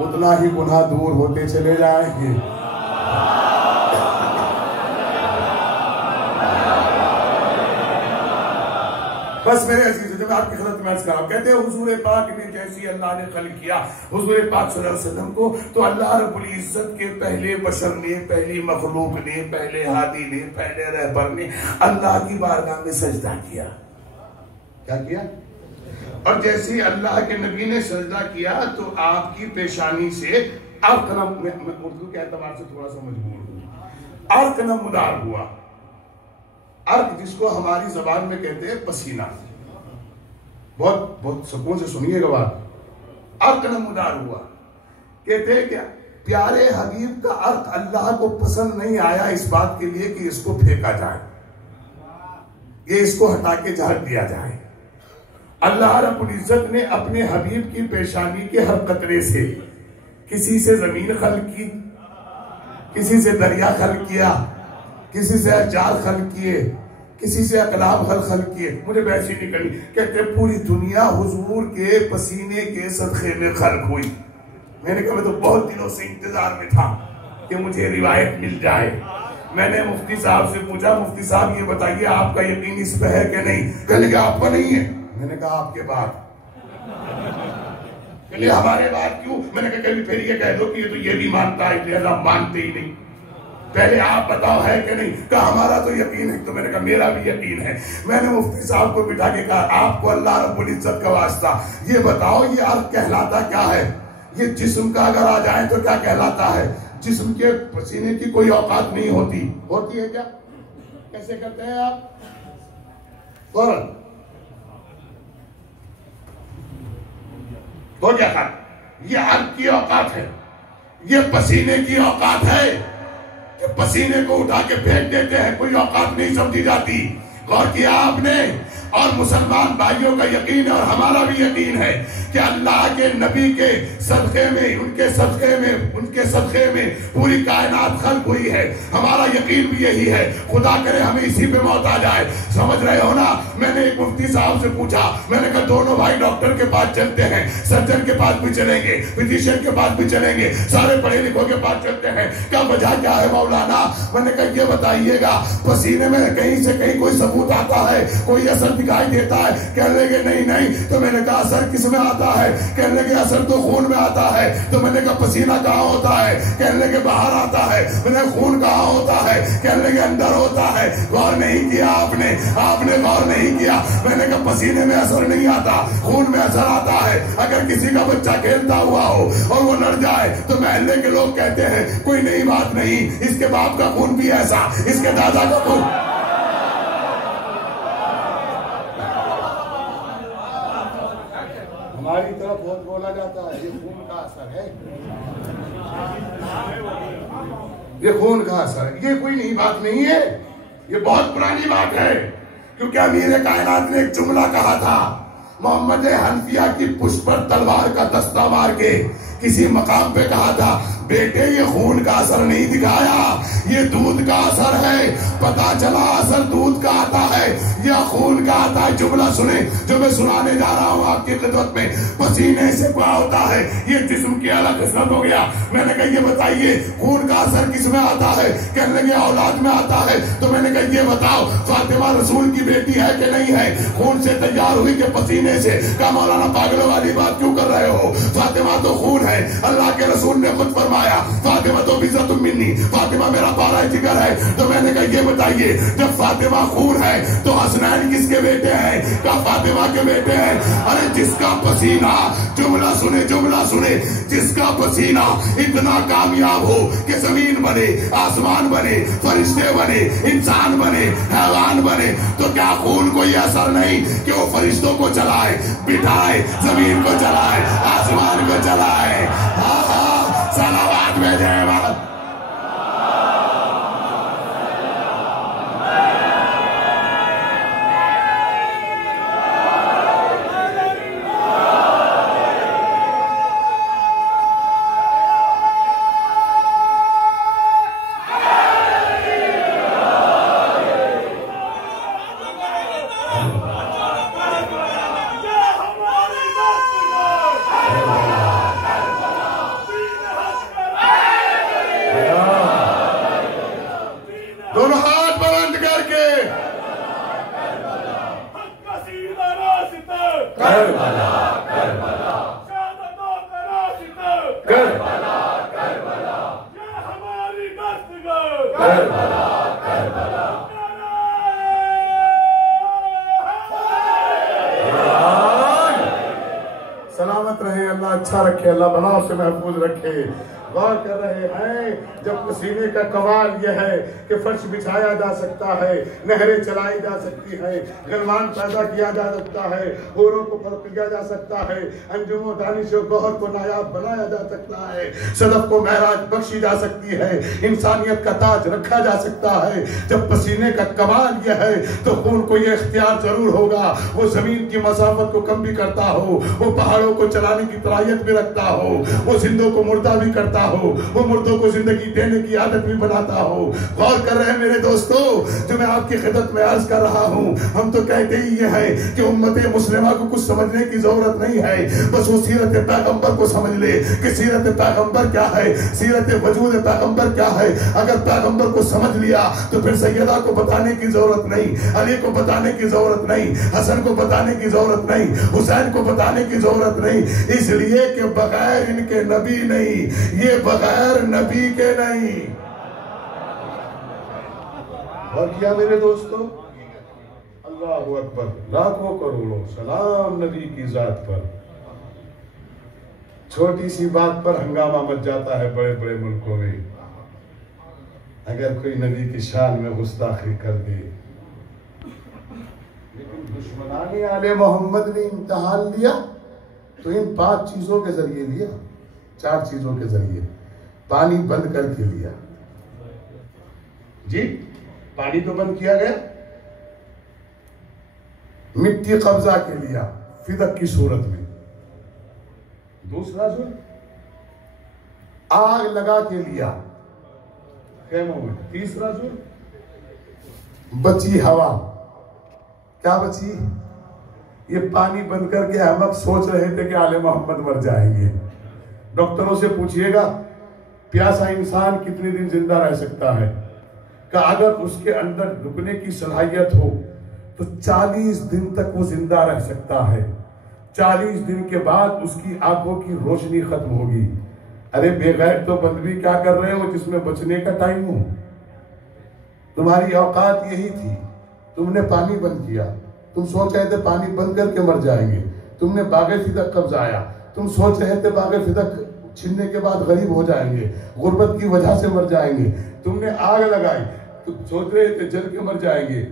उतना ही गुनाह दूर होते चले जाएंगे। बस मेरे अजीज, जब आपकी खिदमत में अर्ज कर रहा हूं, कहते हैं हुजूर पाक ने जैसी अल्लाह ने खल्क किया हुजूर पाक सल्लल्लाहु अलैहि वसल्लम को, तो अल्लाह रब्बुल इज्जत के पहले बशर ने, पहली मखलूक ने, पहले हादी ने, पहले रहबर ने अल्लाह की बारगाह में सजदा किया। क्या किया? और जैसे ही अल्लाह के नबी ने सजदा किया तो आपकी पेशानी से अर्क उर्दू के एतबार से थोड़ा सा मजबूर हूँ, अर्क नमदार हुआ। अर्क जिसको हमारी जबान में कहते हैं पसीना। बहुत बहुत सुकून से सुनिएगा बात। अर्क नमदार हुआ, कहते हैं क्या प्यारे हबीब का अर्क अल्लाह को पसंद नहीं आया इस बात के लिए कि इसको फेंका जाए, ये इसको हटा के झाड़ दिया जाए। अल्लाह रब्बुल इज्जत ने अपने हबीब की पेशानी के हर कतरे से किसी से जमीन खल्क की, किसी से दरिया खल्क किया, किसी से अजाल खल्क किए, किसी से अकलाम खल्क किए। मुझे वैसी नहीं करनी, कहते पूरी दुनिया हुजूर के पसीने के सदक़े में खल्क हुई। मैंने कहा मैं तो बहुत दिनों से इंतजार में था कि मुझे रिवायत मिल जाए। मैंने मुफ्ती साहब से पूछा, मुफ्ती साहब ये बताइए आपका यकीन इस पे है कि नहीं? कहने लगे आपका नहीं है। मैंने कहा आपके बाद। हमारे बाद क्यों? मैंने कहा कभी फिर ये कह दो कि ये तो ये भी मानता है, इसलिए हम मानते ही नहीं। पहले आप बताओ है कि नहीं? कहा हमारा तो यकीन है। तो मैंने कहा मेरा भी यकीन है। मैंने मुफ्ती साहब को बिठा के कहा आपको अल्लाह रब्बुल इज्जत का वास्ता ये बताओ, ये अर्थ कहलाता क्या है? ये जिस्म का अगर आ जाए तो क्या कहलाता है? जिस्म के पसीने की कोई औकात नहीं होती। होती है क्या? कैसे करते हैं आप? फौरन हो गया था। ये अर्थ की औकात है, ये पसीने की औकात है कि पसीने को उठा के फेंक देते हैं, कोई औकात नहीं समझी जाती। गौर किया आपने? और मुसलमान भाइयों का यकीन है और हमारा भी यकीन है कि अल्लाह के नबी के सदक़े में, उनके सदक़े में पूरी कायनात खल्क हुई है। हमारा यकीन भी यही है। खुदा करे हमें इसी पे मौत आ जाए। समझ रहे हो ना? मैंने एक मुफ्ती साहब से पूछा, मैंने कहा दोनों भाई डॉक्टर के पास चलते हैं, सर्जन के पास भी चलेंगे, फिजिशियन के पास भी चलेंगे, सारे पढ़े लिखों के पास चलते हैं, क्या वजह क्या है मौलाना? मैंने कहा ये बताइएगा, पसीने में कहीं से कहीं कोई सबूत आता है, कोई असर दिखाई देता है। कहने लगे नहीं नहीं। तो मैंने कहा असर किस में आता है? कहने लगे असर तो खून में आता है। तो मैंने कहा पसीना कहाँ होता है? कहने लगे बाहर आता है। मैंने खून कहाँ होता है? कहने लगे अंदर होता है। गौर नहीं किया आपने गौर नहीं किया। मैंने कहा पसीने में असर नहीं आता, खून में असर आता है। अगर किसी का बच्चा खेलता हुआ हो और वो लड़ जाए तो मोहल्ले के लोग कहते हैं कोई नई बात नहीं, इसके बाप का खून भी ऐसा, इसके दादा का खून। हमारी तरफ बहुत बोला जाता है ये खून का असर है, ये खून का असर है। ये कोई नई बात नहीं है, ये बहुत पुरानी बात है। क्योंकि अमीर कायनात ने एक जुमला कहा था, मोहम्मद हनफिया की पुष्प पर तलवार का दस्ता मार के किसी मकाम पे कहा था, बेटे ये खून का असर नहीं दिखाया, ये दूध का असर है। पता चला असर दूध का आता है या खून का आता है। जुमला सुने जो मैं सुनाने जा रहा हूँ आपकी खिदमत में। पसीने से क्या होता है, ये जिस्म की अलग किस्मत हो गया। मैंने कहा ये बताइए खून का असर किस में आता है? कहने लगे औलाद में आता है। तो मैंने कहा ये बताओ फातिमा रसूल की बेटी है कि नहीं है? खून से तैयार हुई के पसीने से? कहा मौलाना पागलों वाली बात क्यों कर रहे हो? फातिमा तो खून है। अल्लाह के रसूल ने खुद फरमाया फातिमा तो बिज़्ज़तुम मिन्नी, फातिमा मेरा पारा जिगर है। तो मैंने कहा ये बताइए जब फातिमा खून है तो हसनैन किसके बेटे हैं? कहा फातिमा के बेटे हैं। अरे जिसका पसीना, जुमला सुने, जिसका पसीना इतना कामयाब हो कि जमीन बने, आसमान बने, फरिश्ते बने, इंसान बने, हैवान बने, तो क्या खून कोई असर नहीं कि वो फरिश्तों को चलाए, बिठाए, जमीन को चलाए, आसमान को चलाए? सलावत में जय बात। सलामत रहे, अल्लाह अच्छा रखे, अल्लाह बनाव से महफूज रखे। गौर कर रहे हैं जब पसीने का कमाल यह है कि फर्श बिछाया जा सकता है, नहरें चलाई जा सकती है, गलमान पैदा किया जा सकता है, होरों को फर्क किया जा सकता है, अंजुमों दानिशों गौहर को नायाब बनाया जा सकता है, सदफ को महराज बख्शी जा सकती है, इंसानियत का ताज रखा जा सकता है। जब पसीने का कमाल यह है तो खून को यह इख्तियार जरूर होगा, वो जमीन की मसाफत को कम भी करता हो, वो पहाड़ों को चलाने की तलायत भी रखता हो, वो जिंदों को मुर्दा भी करता हो, वो मुर्दों को जिंदगी देने की आदत भी बनाता हो। गौर कर रहे हैं मेरे दोस्तों, जो मैं आपकी खिदमत में अर्ज कर रहा हूँ, हम तो कहते ही ये है कि उम्मत मुस्लिमा को कुछ समझने की जरूरत नहीं है, बस वो सीरत पैगंबर को समझ ले कि सीरत पैगंबर क्या है, सीरत वजूद पैगंबर क्या है। अगर पैगंबर को समझ लिया तो फिर सैयदा को बताने की जरूरत नहीं, अली को बताने की जरूरत नहीं, हसन को बताने की जरूरत नहीं, हुसैन को बताने की जरूरत नहीं, इसलिए कि बगैर इनके नबी नहीं, ये बगैर नबी के नहीं। और किया मेरे दोस्तों, अल्लाहु अकबर, लाखों करोड़ों सलाम नबी की जात पर। छोटी सी बात पर हंगामा मच जाता है बड़े बड़े मुल्कों में, अगर कोई नबी की शान में गुस्ताखी कर दे। लेकिन दुश्मनाने आले मोहम्मद ने इम्तिहान लिया तो इन 5 चीजों के जरिए लिया, 4 चीजों के जरिए। पानी बंद करके लिया जी, पानी तो बंद किया गया, मिट्टी कब्जा के लिया फिदक की सूरत में, दूसरा जो आग लगा के लिया खेमों में, तीसरा जो बची हवा, क्या बची? ये पानी बंद करके हम अब सोच रहे थे कि आले मोहम्मद मर जाएंगे। डॉक्टरों से पूछिएगा प्यासा इंसान कितने दिन जिंदा रह सकता है, कि अगर उसके अंदर रुकने की सलाहियत हो तो 40 दिन तक वो जिंदा रह सकता है। 40 दिन के बाद उसकी आंखों की रोशनी खत्म होगी। अरे बेगैर तो बंदगी क्या कर रहे हो जिसमें बचने का टाइम हो? तुम्हारी औकात यही थी, तुमने पानी बंद किया, तुम सोच रहे थे पानी बंद करके मर जाएंगे, तुमने बागे फिदक कब्जाया, तुम सोच रहे थे बागे फिदक छीनने के बाद गरीब हो जाएंगे, गुर्बत की वजह से मर जाएंगे, तुमने आग लगाई, तुम सोच रहे थे जल के मर जाएंगे,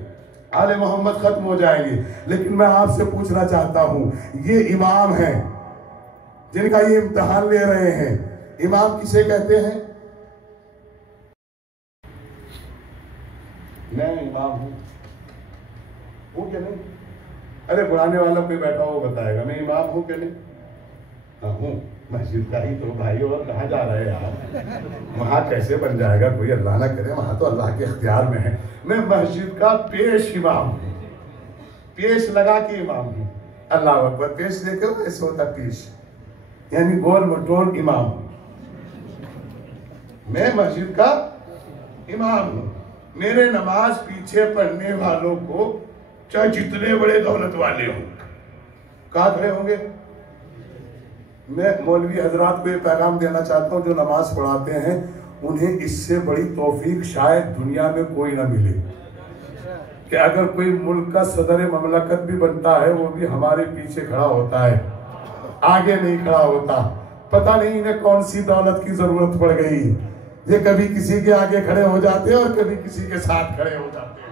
आले मोहम्मद खत्म हो जाएंगे। लेकिन मैं आपसे पूछना चाहता हूं, ये इमाम हैं जिनका ये इम्तिहान ले रहे हैं, इमाम किसे कहते हैं? मैं इमाम हूं क्या नहीं? अरे बुलाने वाला कोई बैठा हो बताएगा मैं इमाम हूं क्या नहीं? हाँ हूं, मस्जिद का ही तो भाई। और कहाँ जा रहे हैं यार? वहां कैसे बन जाएगा कोई, अल्लाह ना करे, वहां तो अल्लाह के इख्तियार में है। मैं मस्जिद का पेश इमाम हूं, पेश लगा के इमाम हूं। अल्लाह अकबर, पेश देखो ऐसे होता पेश, यानी गोल मटोल इमाम। मैं मस्जिद का इमाम हूं। मेरे नमाज पीछे पढ़ने वालों को चाहे जितने बड़े दौलत वाले हों, कहाँ खड़े होंगे? मैं मौलवी हजरात को ये पैगाम देना चाहता हूँ, जो नमाज पढ़ाते हैं उन्हें इससे बड़ी तौफीक शायद दुनिया में कोई ना मिले कि अगर कोई मुल्क का सदर ममलकत भी बनता है वो भी हमारे पीछे खड़ा होता है, आगे नहीं खड़ा होता। पता नहीं इन्हें कौन सी दौलत की जरूरत पड़ गई, ये कभी किसी के आगे खड़े हो जाते हैं और कभी किसी के साथ खड़े हो जाते हैं।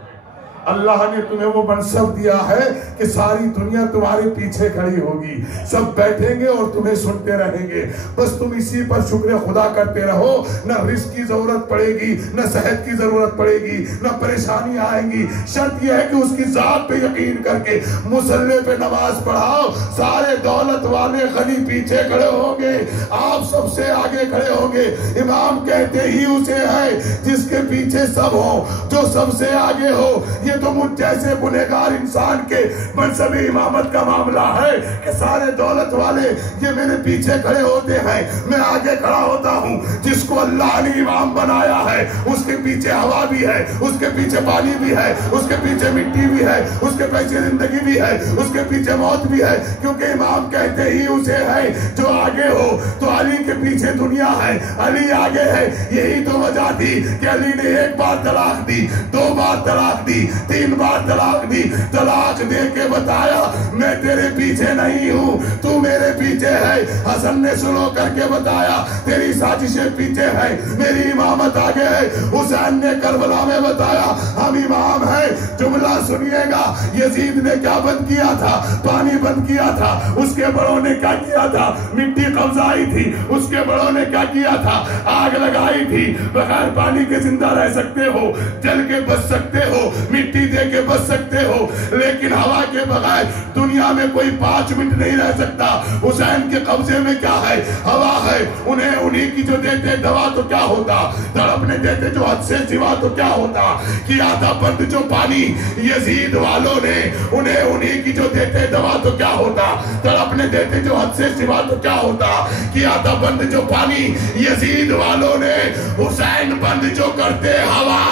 अल्लाह ने तुम्हें वो मनसब दिया है कि सारी दुनिया तुम्हारे पीछे खड़ी होगी, सब बैठेंगे और तुम्हें सुनते रहेंगे। बस तुम इसी पर शुक्र खुदा करते रहो। न रिस्क की जरूरत पड़ेगी, न सेहत की जरूरत पड़ेगी, न परेशानी आएंगी। शर्त यह है कि उसकी जात पे यकीन करके मुसल्ले पे नमाज पढ़ाओ। सारे दौलत वाले गनी पीछे खड़े होंगे, आप सबसे आगे खड़े होंगे। इमाम कहते ही उसे है जिसके पीछे सब हो, जो सबसे आगे हो। ये तो मुझ जैसे गुनहगार इंसान के मनसबी इमामत का मामला है कि सारे दौलत वाले ये मेरे पीछे खड़े होते हैं, मैं आगे खड़ा होता हूँ। जिसको अल्लाह ने इमाम बनाया है उसके पीछे हवा भी है, उसके पीछे पानी भी है, उसके पीछे मिट्टी भी है, उसके पीछे जिंदगी भी है, उसके पीछे मौत भी है। क्योंकि इमाम कहते ही उसे है जो आगे हो। तो अली के पीछे दुनिया है, अली आगे है। यही तो वजह थी कि अली ने एक बार तलाक दी, 2 बार तलाक दी, 3 बार तलाक दी। तलाक दे के बताया मैं तेरे पीछे नहीं हूँ, तू मेरे पीछे है। हसन ने सुनो करके बताया तेरी साजिशें पीछे है, मेरी इमामत आगे है। हुसैन ने करबला में बताया हम इमाम है। जुमला सुनिएगा, यजीद ने क्या बंद किया था? पानी बंद किया था। उसके बड़ों ने क्या किया था? मिट्टी कब्जाई थी। उसके बड़ों ने क्या किया था? आग लगाई थी। बगैर पानी के जिंदा रह सकते हो, जल के बच सकते हो, मिट्टी दे के बच सकते हो, लेकिन हवा के बगैर दुनिया में कोई 5 मिनट नहीं रह सकता। हुसैन के कब्जे में क्या है? हवा है। उन्हें उन्हीं की जो देते दवा तो क्या होता, तड़पने देते जो हद से सिवा तो क्या होता। किया था बंद जो पानी यजीद वालों ने, उन्हें उन्हीं की जो देते दवा तो क्या होता, तड़पने देते जो हद से सिवा तो क्या होता। किया था बंद जो पानी यजीद वालों ने, हुसैन बंद जो करते हवा।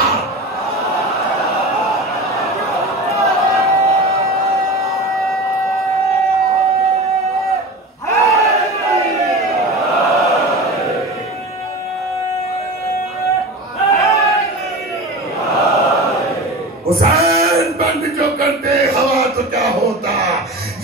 हुसैन बंद जो करते हवा तो क्या होता।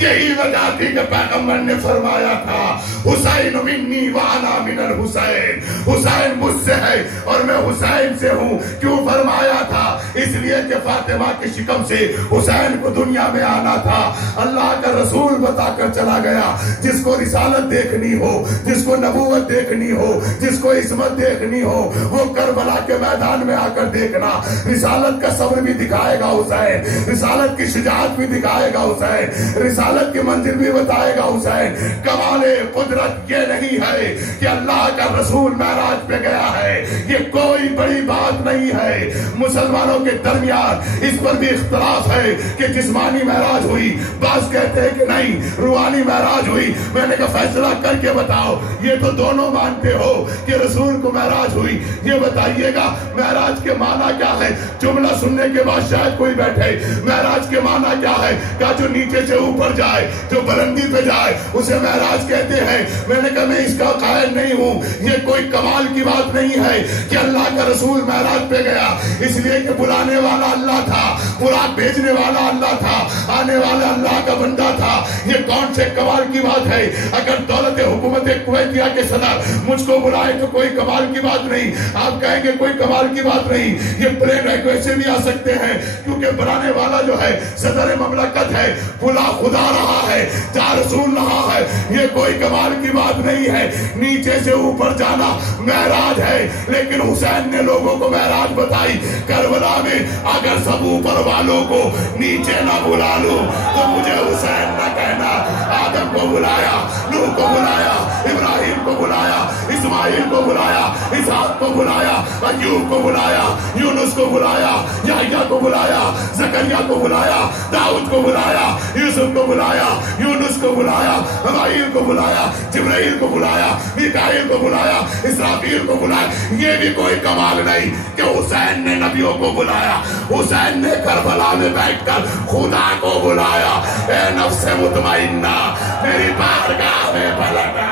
यही वजह थी कि पैगंबर ने फरमाया था हुसैन मिन्नी व अना मिनल हुसैन, हुसैन मुझसे है और मैं हुसैन से हूँ। क्यों फरमाया था? इसलिए कि फातिमा की शिकम से हुसैन को दुनिया में आना था। अल्लाह का रसूल बताकर चला गया जिसको रिसालत देखनी हो, जिसको नबूवत देखनी हो, जिसको इस्मत देखनी हो, वो करबला के मैदान में आकर देखना। रिसालत का सब्र भी दिखाएगा हुसैन, रिसालत की शुजाअत भी दिखाएगा हुसैन, रिसालत की मंजिल भी बताएगा हुसैन। कमाले कुदरत ये नहीं है कि अल्लाह का रसूल महराज पे गया है, ये कोई बड़ी बात नहीं है। मुसलमानों के दरमियान इस पर भी इख्तलाफ है कि जिस्मानी महराज हुई, बास कहते हैं कि नहीं रूहानी महराज हुई। मैंने कहा फैसला करके बताओ, ये तो दोनों मानते हो कि रसूल को महराज हुई, ये बताइएगा महराज के माना क्या है। जुमला सुनने के बाद शायद कोई बैठे, महराज के माना क्या है? क्या जो नीचे से ऊपर जाए, जो बुलंदी पे जाए, उसे महराज कहते हैं। मैंने कहा मैं इसका कायल नहीं हूं, ये कोई कमाल की बात नहीं है कि अल्लाह का रसूल महराज पे गया, इसलिए कि बुलाने वाला अल्लाह था, बुराक भेजने वाला अल्लाह था, आने वाला अल्लाह का बंदा था। ये कौन से कमाल की बात है? अगर दौलत हुकूमत कुवैतिया के सदर मुझको बुलाए तो कोई कमाल की बात नहीं। आप कहेंगे कोई कमाल की बात नहीं, ये प्लेन है वैसे भी आ सकते हैं, क्योंकि बुलाने वाला जो है सदर ममलकत है, बुला खुदा रहा है, जा रसूल रहा है, ये कोई कमाल की बात नहीं है। नीचे से ऊपर जाना महराज है, लेकिन हुसैन ने लोगों को महराज बताई। करबला में अगर सब ऊपर वालों को नीचे ना बुला लो तो मुझे हुसैन ना कहना। आदम को बुलाया, नूह को बुलाया, इब्राहिम को बुलाया, इस्माइल को बुलाया, इसहाक को बुलाया, अय्यूब को बुलाया, यूनुस को बुलाया, याह्या को बुलाया, जकरिया को बुलाया, दाऊद को बुलाया, यूसुफ को बुलाया, यूनुस को बुलाया, हमाइल को बुलाया, जिब्राइल को बुलाया, मिकाइल को बुलाया, इसराफील को बुलाया। ये भी कोई कमाल नहीं कि हुसैन ने नबियों को बुलाया। हुसैन ने करबला में बैठकर खुदा को बुलाया। ए नफ्से मुतमइन्ना मेरी बारगाह में पलट आ।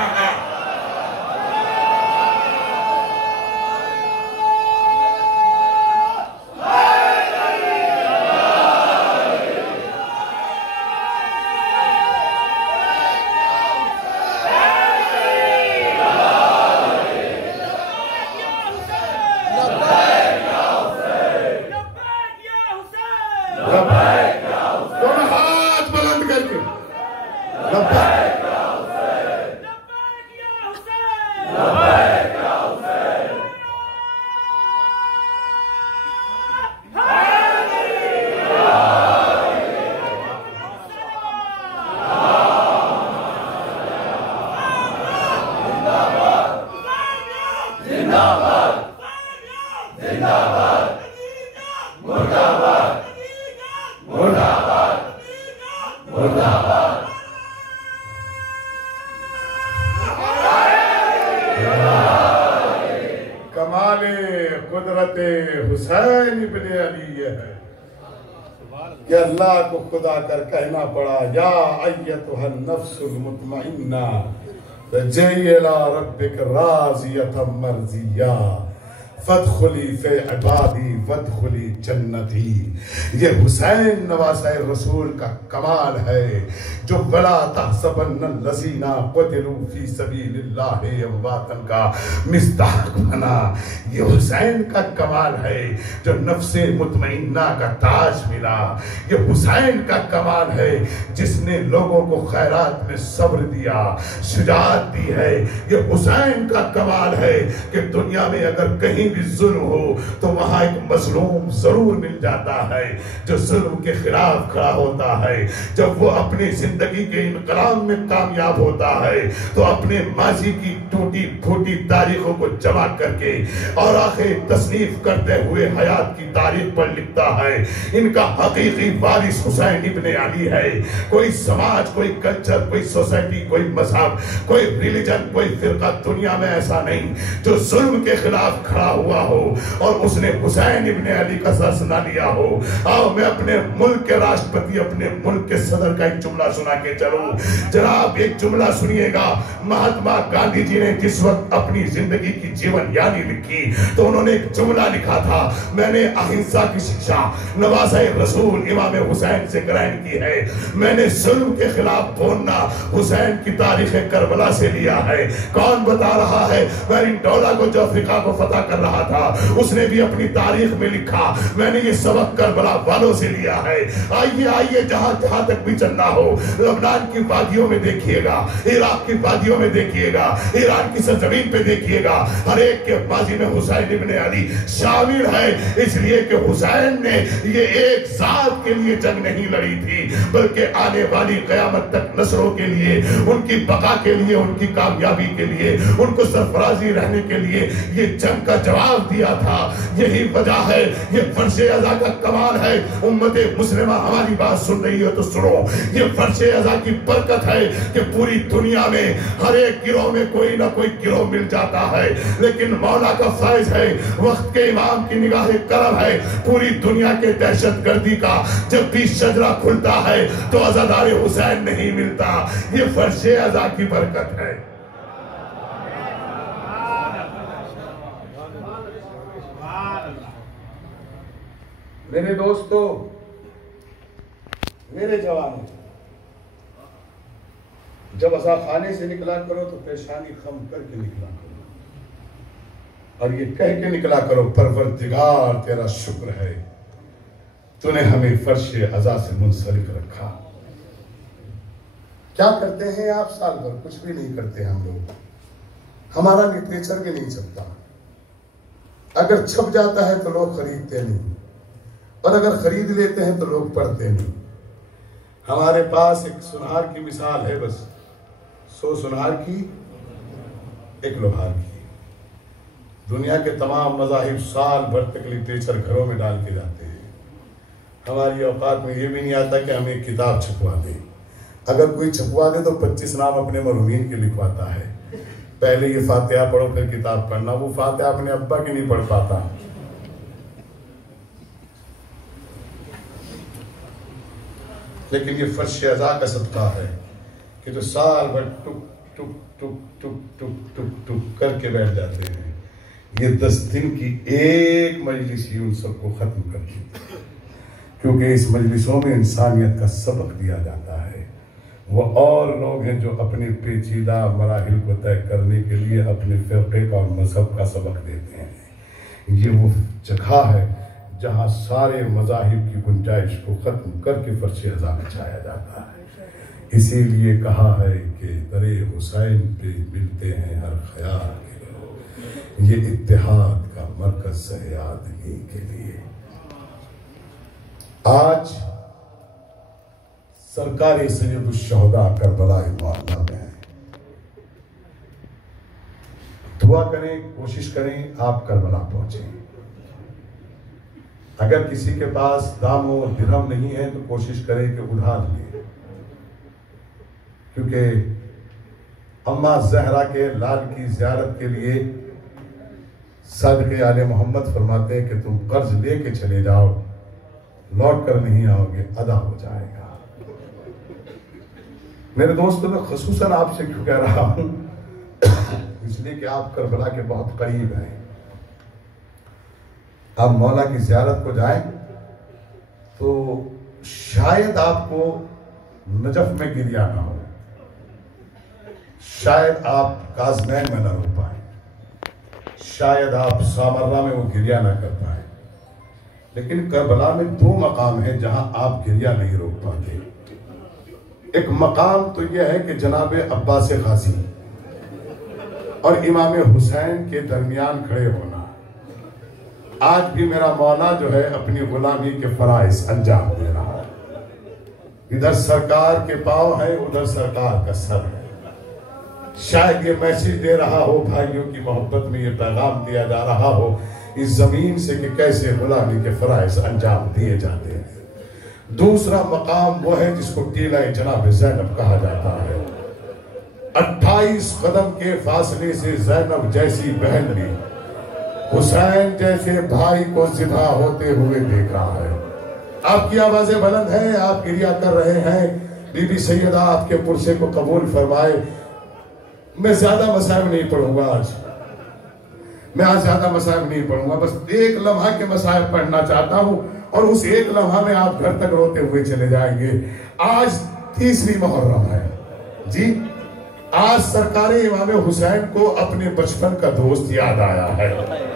कि अल्लाह को खुदा कर कहना पड़ा, या अय्यतुहन नफ्सुल मुतमइन्ना रजई इला रब्बिक राज़ियतम मर्ज़िया फदखुली फी इबादी वदखुली जन्नती। ये हुसैन नवासा रसूल का कमाल है, जो वला तहसबन्न लज़ीना क़ुतिलू फी सबीलिल्लाहि अमवातन का मिस्ताक बना। ये हुसैन का कमाल है, जो नफ्से मुतमइन्ना का ताज मिला। ये हुसैन का कमाल है, जिसने लोगों को खैरात में सब्र दिया, शुजाअत दी है। ये हुसैन का कमाल है कि दुनिया में अगर कहीं भी जुल्म हो तो वहां एक मजलूम जरूर मिल जाता है जो जुल्म के खिलाफ खड़ा होता है। जब वो अपनी जिंदगी के इनकलाब में कामयाब होता है तो अपने माजी की टूटी फूटी तारीखों को जमा करके और आखिर तसनीफ करते हुए हयात की तारीख पर लिखता है। इनका हकीकी वारिस हुसैन इब्ने अली है। कोई समाज, कोई कल्चर, कोई सोसाइटी, कोई मजहब, कोई रिलीजन, कोई फिरका दुनिया में ऐसा नहीं जो जुल्म के खिलाफ खड़ा हुआ हो और उसने हुसैन इब्ने अली का सर सुना लिया हो। आओ मैं अपने मुल्क के राष्ट्रपति, अपने मुल्क के सदर का एक जुमला सुना के चलूं। जनाब एक जुमला सुनिएगा। महात्मा गांधी जी ने जिस वक्त अपनी जिंदगी की जीवन यानी लिखी तो उन्होंने एक जुमला लिखा था, मैंने अहिंसा की शिक्षा नवासा रसूल इमाम हुसैन से ग्रहण की है। मैंने जुल्म के खिलाफ बोलना हुसैन की तारीख करबला से लिया है। कौन बता रहा है? वेलिंगटन को जो अफ्रीका को फतह कर रहा था उसने भी अपनी तारीख में लिखा, मैंने ये सबक करबला वालों से लिया है। आइए आइए जहां जहां तक भी चलना हो, लबनान की वादियों में देखिएगा, इराक की वादियों में देखिएगा, ईरान की सरजमीन पे देखिएगा, हर एक के बाजी में हुसैन इब्ने अली शामिल है, इसलिए कि हुसैन ने ये एक जात के लिए जंग नहीं लड़ी थी, बल्कि आने वाली कयामत तक नस्लों के लिए, उनकी बका के लिए, उनकी कामयाबी के लिए, उनको सरफराजी रहने के लिए ये जंग का जवाब दिया था। यही वजह है, ये फर्शे अज़ा का कमाल है। उम्मते मुस्लिमा हमारी बात सुन रही हो तो सुनो, ये फर्शे अज़ा की बरकत है कि पूरी दुनिया में हर एक गिरोह में कोई ना कोई गिरोह मिल जाता है, लेकिन मौला का फैज है, वक्त के इमाम की निगाह करम है, पूरी दुनिया के दहशत गर्दी का जब भी शजरा खुलता है तो अज़ादार हुसैन नहीं मिलता। ये फर्शे अज़ा की बरकत है। मेरे दोस्तों, मेरे जवानों, जब अज़ा खाने से निकला करो तो पेशानी खम करके निकला करो, और ये कह के निकला करो, परवरदिगार तेरा शुक्र है, तूने हमें फर्शे अज़ा से मुंसलिक रखा। क्या करते हैं आप साल भर? कुछ भी नहीं करते हम लोग, हमारा लिटरेचर भी नहीं छपता, अगर छप जाता है तो लोग खरीदते नहीं, और अगर खरीद लेते हैं तो लोग पढ़ते नहीं। हमारे पास एक सुनार की मिसाल है, बस 100 सुनार की एक लोहार की। दुनिया के तमाम मज़ाहिब साल भर तक लिटरेचर घरों में डाल के जाते हैं, हमारी औकात में ये भी नहीं आता कि हम एक किताब छपवा दें। अगर कोई छपवा दे तो 25 नाम अपने मरहूमीन के लिखवाता है, पहले ये फातिहा पढ़ो फिर किताब पढ़ना। वो फातिहा अपने अब्बा की नहीं पढ़ पाता। लेकिन ये फर्श अज़ा का सदका है कि जो साल भर टुक टुक टुक टुक टुक टुक टुक करके बैठ जाते हैं, ये 10 दिन की एक मजलिस ही उन सबको खत्म कर देती है, क्योंकि इस मजलिसों में इंसानियत का सबक दिया जाता है। वो और लोग हैं जो अपने पेचीदा मराहिल को तय करने के लिए अपने फ़िक़्ह का और मज़हब का सबक देते हैं। ये वो जगह है जहाँ सारे मज़ाहिब की गुंजाइश को ख़त्म करके फर्श अज़ा बिछाया जाता है। इसीलिए कहा है कि दरे हुसैन पे मिलते हैं हर ख्याल के लोग, ये इत्तेहाद का मरकज़ है आदमी के लिए। आज सरकारी सैयदुश्शुहदा करबला मुअल्ला में है। दुआ करें, कोशिश करें आप करबला पहुंचें। अगर किसी के पास दाम और दिरहम नहीं है तो कोशिश करें कि उधार ले, क्योंकि अम्मा ज़हरा के लाल की ज़ियारत के लिए सदक़े आले मोहम्मद फरमाते हैं कि तुम कर्ज लेके चले जाओ, लौट कर नहीं आओगे, अदा हो जाएगा। मेरे दोस्तों, मैं खुसूसन आपसे क्यों कह रहा हूं, इसलिए कि आप करबला के बहुत करीब हैं। आप मौला की ज़ियारत को जाएं तो शायद आपको नजफ में गिरिया ना हो, शायद आप काज़मैन में ना रो पाए, शायद आप सामर्रा में वो गिरिया ना कर पाए, लेकिन करबला में 2 मकाम है जहां आप गिरिया नहीं रोक पाते। एक मकाम तो यह है कि जनाबे अब्बास खासी और इमाम हुसैन के दरमियान खड़े होना। आज भी मेरा मौला जो है अपनी गुलामी के फराइज अंजाम दे रहा है। इधर सरकार के पांव है, उधर सरकार का सर है। शायद ये मैसेज दे रहा हो, भाइयों की मोहब्बत में ये पैगाम दिया जा रहा हो इस जमीन से कि कैसे गुलामी के फराइज अंजाम दिए जाते हैं। दूसरा मकाम वो है जिसको टीला जनाब ज़ैनब कहा जाता है। 28 कदम के फासले से ज़ैनब जैसी बहन ने हुसैन जैसे भाई को ज़िबा होते हुए देखा है। आपकी आवाजें बुलंद हैं, आप गिरिया कर रहे हैं। बीबी सैयदा आपके पुरसे को कबूल फरमाए। मैं ज्यादा मसाइब नहीं पढ़ूंगा आज, मैं आज ज्यादा मसाइब नहीं पढ़ूंगा, बस एक लम्हा के मसाइब पढ़ना चाहता हूं और उस एक लम्हा में आप घर तक रोते हुए चले जाएंगे। आज 3री मुहर्रम है जी। आज सरकार इमाम हुसैन को अपने बचपन का दोस्त याद आया है।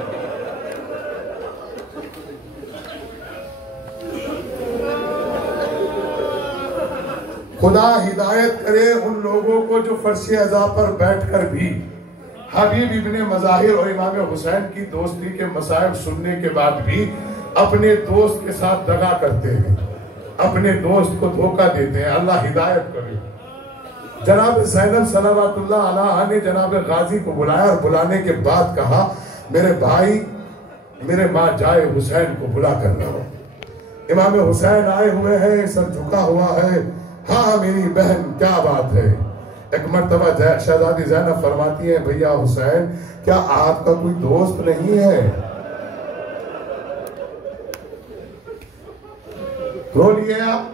खुदा हिदायत करे उन लोगों को जो फर्श अज़ा पर बैठकर भी हबीब इब्ने मज़ाहिर और इमाम हुसैन की दोस्ती के मसाइब सुनने के बाद भी अपने दोस्त के साथ दगा करते हैं, अपने दोस्त को धोखा देते हैं। अल्लाह हिदायत करे। जनाब ज़ैनब सलावतुल्लाह अलैहा ने जनाब गाजी को बुलाया और बुलाने के बाद कहा, मेरे भाई, मेरे माँ जाए हुसैन को बुला कर लाओ। इमाम हुसैन आए हुए हैं, सर झुका हुआ है। हाँ मेरी बहन, क्या बात है। एक मर्तबा शहजादी ज़ैनब फरमाती है, भैया हुसैन, क्या आपका कोई दोस्त नहीं है? रो लिए आप,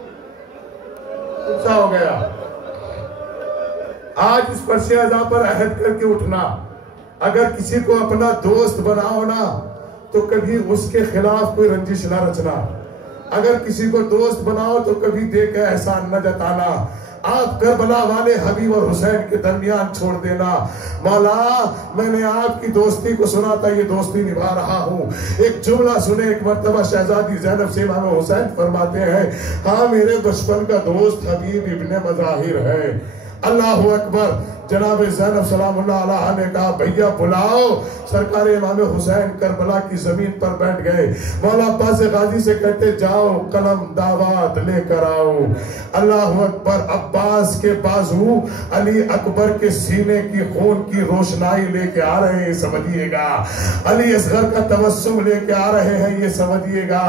गुस्सा हो गया। आज इस पर्शियाजा पर अहद करके उठना, अगर किसी को अपना दोस्त बनाओ ना तो कभी उसके खिलाफ कोई रंजिश ना रचना। अगर किसी को दोस्त बनाओ तो कभी देख के एहसान न जताना। आप करबला वाले हबीब और हुसैन के दरमियान छोड़ देना। मौला, मैंने आपकी दोस्ती को सुना था, ये दोस्ती निभा रहा हूँ। एक जुमला सुने। एक मर्तबा शहजादी ज़ैनब से इमाम हुसैन फरमाते हैं, हाँ मेरे बचपन का दोस्त हबीब इब्ने मज़ाहिर है। अल्लाह अकबर। जनाब ज़ैनब सलामुल्लाह अलैहा ने कहा, भैया बुलाओ। सरकार इमाम हुसैन करबला की जमीन पर बैठ गए। मौला अब्बास गाजी से कहते, जाओ कलम दावात लेकर आओ। अल्लाह अकबर। अब्बास के बाजू अली अकबर के सीने की खून की रोशनाई लेके आ रहे हैं, समझिएगा। अली असगर का तबस्सुम लेके आ रहे हैं, ये समझिएगा।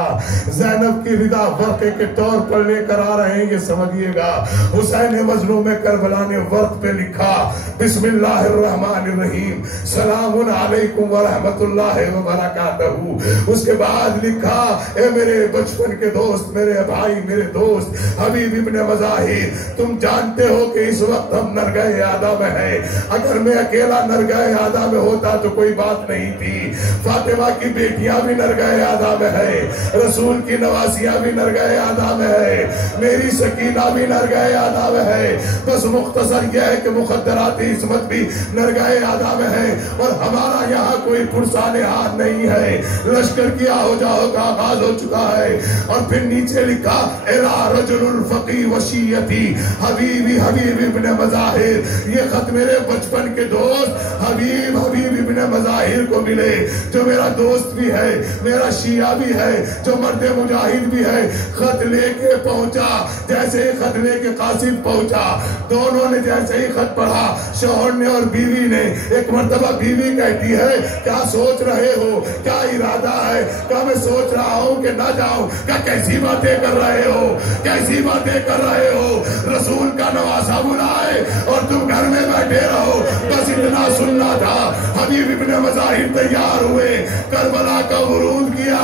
ज़ैनब की रिदा वर्क़े के तौर पर लेकर आ रहे हैं, ये समझिएगा। हुसैन मजलूम करबला ने वर्क़ पे लिखा, बिस्मिल्लाहिर्रहमानिर्रहीम, सलामुन अलैकुम व रहमतुल्लाहि व बरकातहू। उसके बाद लिखा, ए मेरे बचपन के दोस्त, मेरे भाई, मेरे दोस्त हबीब इब्ने मज़ाहिर, तुम जानते हो कि इस वक्त हम नरगाह आदा में हैं। अगर मैं अकेला नरगाह आदा में होता तो कोई बात नहीं थी। फातिमा की बेटियां भी नरगाह आदा में है, रसूल की नवासियां भी नरगाह आदा में है, मेरी सकीना भी नरगाह आदा में है। बस मुख्तसर यह है कि मुखद्दराती इस्मत भी नरगाह आदा में है और हमारा यहाँ कोई पुरसाने हाथ नहीं है। लश्कर की आओ जाओ का आगाज हो चुका है। और फिर नीचे लिखा, इला रजुल फकी वसीयती हबीबी हबीब इब्ने मज़ाहिर। ये खत मेरे बचपन के दोस्त हबीब इब्ने मज़ाहिर को मिले, जो मेरा दोस्त भी है, मेरा शिया भी है, जो मर्द मुजाहिद भी है। खत लेके पहुंचा, जैसे ही खत लेके कासिद पहुंचा, दोनों ने जैसे ही खत पढ़ा, शौहर ने और बीवी ने। एक मर्तबा बीवी कहती है, क्या सोच रहे हो, क्या इरादा है? क्या मैं सोच रहा हूँ कि ना जाऊं? क्या कैसी बातें कर रहे हो, कैसी बातें कर रहे हो? रसूल का नवासा बुलाए और तुम घर में बैठे रहो, बस इतना सुनना था। हबीब इब्ने मज़ाहिर तैयार हुए, करबला का वरूद किया,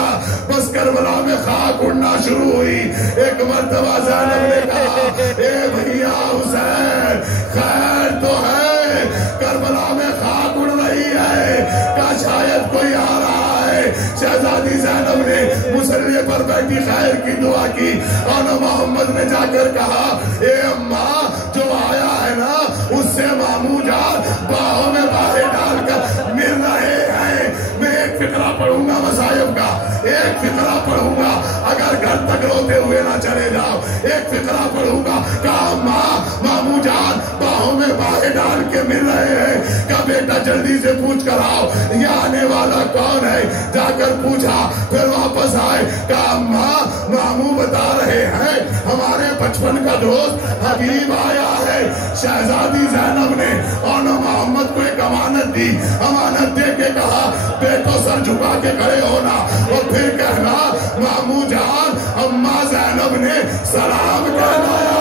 बस करबला में खाक उड़ना शुरू हुई। एक मर्तबा ज़ैनब ने कहा, ए भैया हुसैन, खैर तो है, करबला में खाक उड़ रही है, क्या शायद कोई आ रहा है? शहजादी ज़ैनब ने मुसल्ले पर बैठी खैर की दुआ की। आना मोहम्मद ने जाकर कहा, ए अम्मा, जो आया है ना उससे मामू जान बाहों में बाहें डालकर मिल रहे हैं। मैं एक फिक्रा पढ़ूंगा मसायब का, एक फिक्रा पढ़ूंगा, अगर घर तक रोते हुए ना चले जाओ, एक फिक्रा पढ़ूंगा। कहा, माँ, मामू जान बाहों में बाहें डाल के मिल रहे हैं, क्या बेटा जल्दी से पूछ कर आओ, ये आने वाला कौन है? जाकर पूछा, फिर वापस आए, कहा, माँ, मामू बता रहे हैं हमारे बचपन का दोस्त हबीब आया है। शहजादी ज़ैनब ने आना मोहम्मद को एक अमानत दी। अमानत दे के कहा, बेटो सर झुका के खड़े होना और फिर कहना, मामू जान, अम्मा ज़ैनब ने सलाम कहलाया।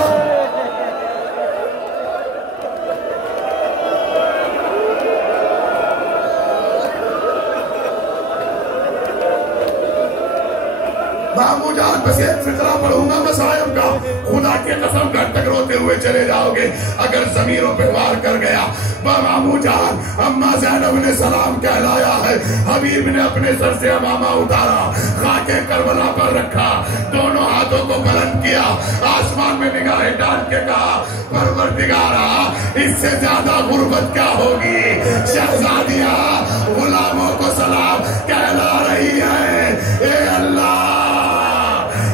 मामू जान, बस एक फिक्रा पढ़ूंगा मसायब का, खुदा के कसम घर तक रोते हुए चले जाओगे अगर जमीरों पे वार कर गया। मामू जान, अम्मा ज़ैनब ने सलाम कहलाया है। हबीब ने अपने सर से अमामा उतारा, खाके करबला पर रखा, दोनों हाथों को बुलंद किया, आसमान में निगाहें डाल के कहा, परवरदिगारा, इससे ज्यादा गुर्बत क्या होगी? शहजादियां गुलामों को सलाम कहला रही है। ए अल्लाह,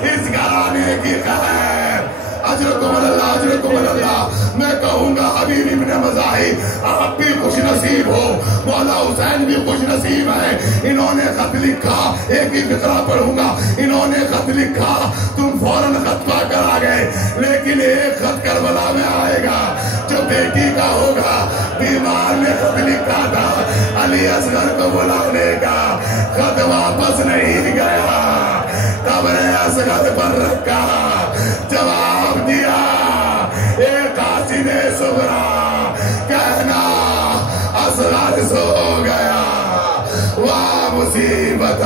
इस घराने की खैर, अजरकुम अल्लाह, अजरकुम अल्लाह, मैं कहूंगा हबीब इब्ने मज़ाही आप भी खुश नसीब हो, मौला हुसैन भी खुश नसीब है। इन्होंने खत लिखा, एक ही फिक्रा पढ़ूंगा, इन्होंने खत लिखा, तुम फौरन खत पाकर आ गए, लेकिन एक खत करबला में आएगा जो बेटी का होगा। बीमार ने खत लिखा था अली असगर को बुलाने का, खत वापस नहीं गया, कब्र असगर पर रखा, जवाब दिया एक कासिद सुगरा, कहना असगर सो गया, वाह मुसीबत।